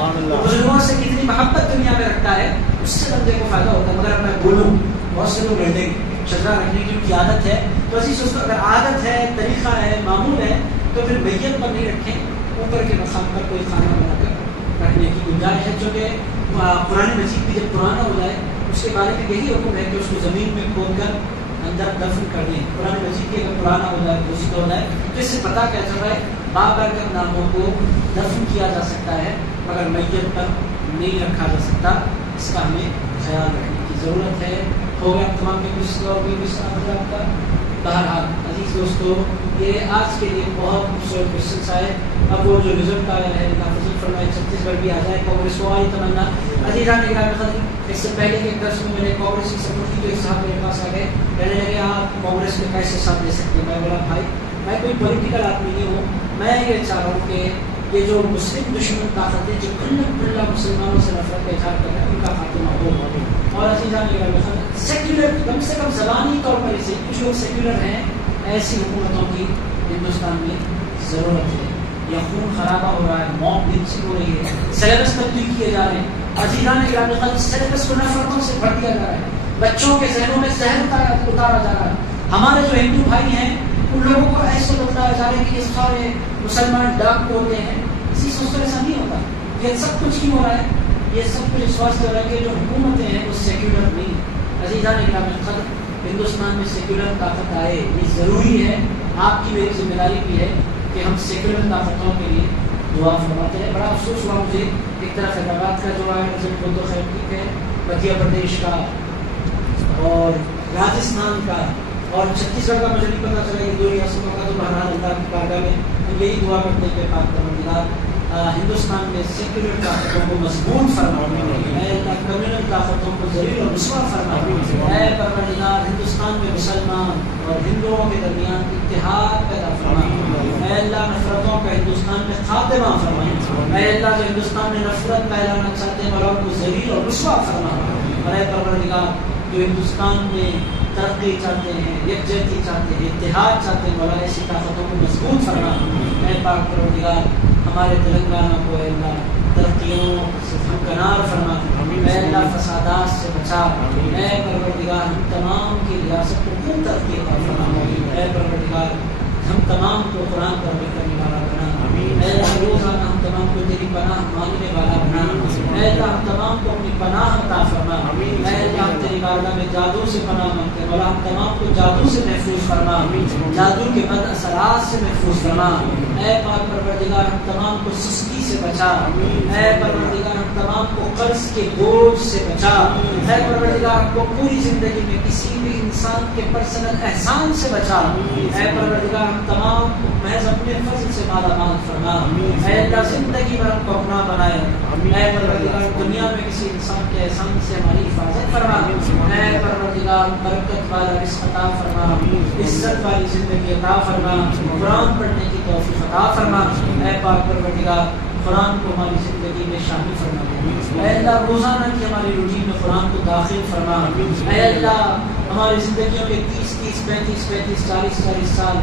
بزرگوں سے کتنی محبت دنیا میں رکھتا ہے اس سے بندے کو فائدہ ہوتا ہے۔ مگر میں بولوں بہت سے لوگ رہ دیں گے، شجرا رکھنے کی ان کی عادت ہے، تو اسی سوچتا اگر عادت ہے، طریقہ ہے، معمول ہے، تو پھر میت پر نہیں رکھیں، اوپر کے مقام پر کوئی خانہ بنا کر رکھنے کی گنجائش ہے۔ چونکہ قرآن مجید بھی جب پرانا ہو جائے اس کے بارے میں یہی حکم ہے کہ اس کو زمین میں کھود کر اندر دفن کر دیں۔ قرآن مجید بھی اگر پرانا ہو جائے گزشتہ ہو جائے تو اس سے پتہ کیا چل رہا ہے؟ بابرکت ناموں کو دفن کیا جا سکتا ہے مگر میت پر نہیں رکھا جا سکتا، اس کا ہمیں خیال رکھنے کی ضرورت ہے۔ ہو گیا تمام کے کچھ اور بھی کچھ آپ کا۔ بہرحال عزیز دوستو، یہ آج کے لیے بہت خوبصورت کوشچنس آئے۔ اب وہ جو رزلٹ آیا ہے اللہ فضل فرمائے چھتیس گڑھ بھی آ جائے، کانگریس کو آئی تمنا۔ عزیزان نگران قدر، اس سے پہلے کے درس میں میرے کانگریس کی سپورٹ کی، جو ایک صاحب میرے پاس آ گئے، کہنے لگے آپ کانگریس میں کیسے ساتھ دے سکتے ہیں؟ میں بولا بھائی میں کوئی پولیٹیکل آدمی نہیں ہوں، میں یہ چاہ رہا ہوں کہ یہ جو مسلم دشمن طاقتیں جو کھلا مسلمانوں سے نفرت کا اظہار کر رہے ہیں ان کا خاتمہ ہو۔ اور عزیزان نگران سیکولر کم سے کم زبانی طور پر اسے کچھ لوگ سیکولر ہیں، ایسی حکومتوں کی ہندوستان میں ضرورت ہے۔ یا خون خرابہ ہو رہا ہے، موت لنچنگ ہو رہی ہے، سلیبس تبدیل کیے جا رہے ہیں، عزیزان گرامی قدر سلیبس کو نفرتوں سے بھر دیا جا رہا ہے، بچوں کے ذہنوں میں زہر اتارا جا رہا ہے۔ ہمارے جو ہندو بھائی ہیں ان لوگوں کو ایسے بتایا جا رہا ہے کہ یہ سارے مسلمان ڈاک ہوتے ہیں. اسی سوچ سے ایسا نہیں ہوتا. یہ سب کچھ کیوں ہو رہا ہے؟ یہ سب کچھ اس واسطے ہو رہا ہے کہ جو حکومتیں ہیں وہ سیکولر نہیں. عزیزان اکرام قدر، ہندوستان میں سیکولر طاقت آئے یہ ضروری ہے. آپ کی میری ذمہ داری بھی ہے کہ ہم سیکولر طاقتوں کے لیے دعا فرماتے ہیں. بڑا افسوس ہوا مجھے، ایک طرف حیدرآباد کا جو ہے تو خیر ٹھیک ہے، مدھیہ پردیش کا اور راجستھان کا اور چھتیس گڑھ کا مجھے نہیں پتا چلا، یہ دو ریاستوں کا. تو بہرحال اللہ کی بارگاہ میں ہم یہی دعا کرتے ہیں کہ پاک پروردگار ہندوستان میں سیکولر طاقتوں کو مضبوط فرما، کمیونل طاقتوں کو ذلیل و رسوا فرما. اے پروردگار ہندوستان میں مسلمان اور ہندوؤں کے درمیان اتحاد پیدا فرما. اے اللہ نفرتوں کا ہندوستان میں خاتمہ فرما. اے اللہ جو ہندوستان میں نفرت پھیلانا چاہتے ہیں مولا ان کو ذلیل اور رسوا فرما. اور اے پروردگار جو ہندوستان میں ترقی چاہتے ہیں، یکجہتی چاہتے ہیں، اتحاد چاہتے ہیں، مولا ایسی طاقتوں کو مضبوط فرما. اے پاک پروردگار ہمارے تلنگانہ کو اے اللہ ترقیوں سے ہمکنار فرما. اے اللہ فسادات سے بچا. اے پروردگار ہم تمام کی ریاست کو خوب ترقی عطا فرما. اے پروردگار ہم تمام کو قرآن پر عمل کرنے والا بنا. اے اللہ روزانہ ہم تمام کو تیری پناہ مانگنے والا بنا. اے اللہ ہم تمام کو اپنی پناہ عطا فرما. اے اللہ ہم تیری بارگاہ میں جادو سے پناہ مانگتے ہیں. مولا ہم تمام کو جادو سے محفوظ فرما، جادو کے بد اثرات سے محفوظ فرما. اے پاک پروردگار ہم تمام کو سستی سے بچا. اے پروردگار ہم تمام کو قرض کے بوجھ سے بچا. اے پروردگار ہم کو پوری زندگی میں کسی بھی انسان کے پرسنل احسان سے بچا. اے پروردگار ہم تمام کو محض اپنے فضل سے مالا مال فرما. اے اللہ زندگی بھر ہم کو اپنا بنائے. اے پروردگار دنیا میں کسی انسان کے احسان سے ہماری حفاظت فرما. اے پروردگار برکت والا رزق عطا فرما، عزت والی زندگی عطا فرما، قرآن پڑھنے کی توفیق عطا فرما. اے پاک پروردگار قرآن کو ہماری زندگی میں شامل فرما. اے اللہ روزانہ کی ہماری روٹین میں قرآن کو داخل فرما. اے اللہ ہماری زندگیوں کے 30 35 40 سال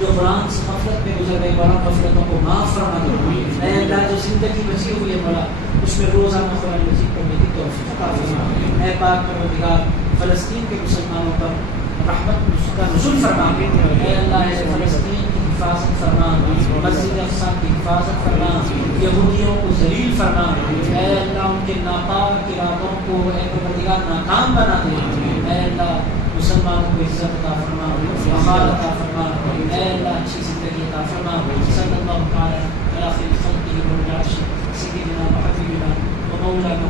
جو قرآن سے غفلت میں گزر گئے، بڑا غفلتوں کو معاف فرما دے. اے اللہ جو زندگی بچی ہوئی ہے مولا اس میں روزانہ قرآن مجید پڑھنے کی توفیق عطا فرما. اے پاک پروردگار فلسطین کے مسلمانوں پر رحمت کا نزول فرما. اے اللہ فلسطین کی حفاظت فرما، مسجد اقصی کی حفاظت فرما، یہودیوں کو ذلیل فرما. اے اللہ ان کے ناپاک ارادوں کو اے پروردگار ناکام بنا دے. اے اللہ مسلمانوں کو عزت عطا فرما، وقار عطا فرما. اے اللہ اچھی زندگی عطا فرما. صلی اللہ تعالی علی خیر خلقہ والعرش سیدنا و حبیبنا و مولانا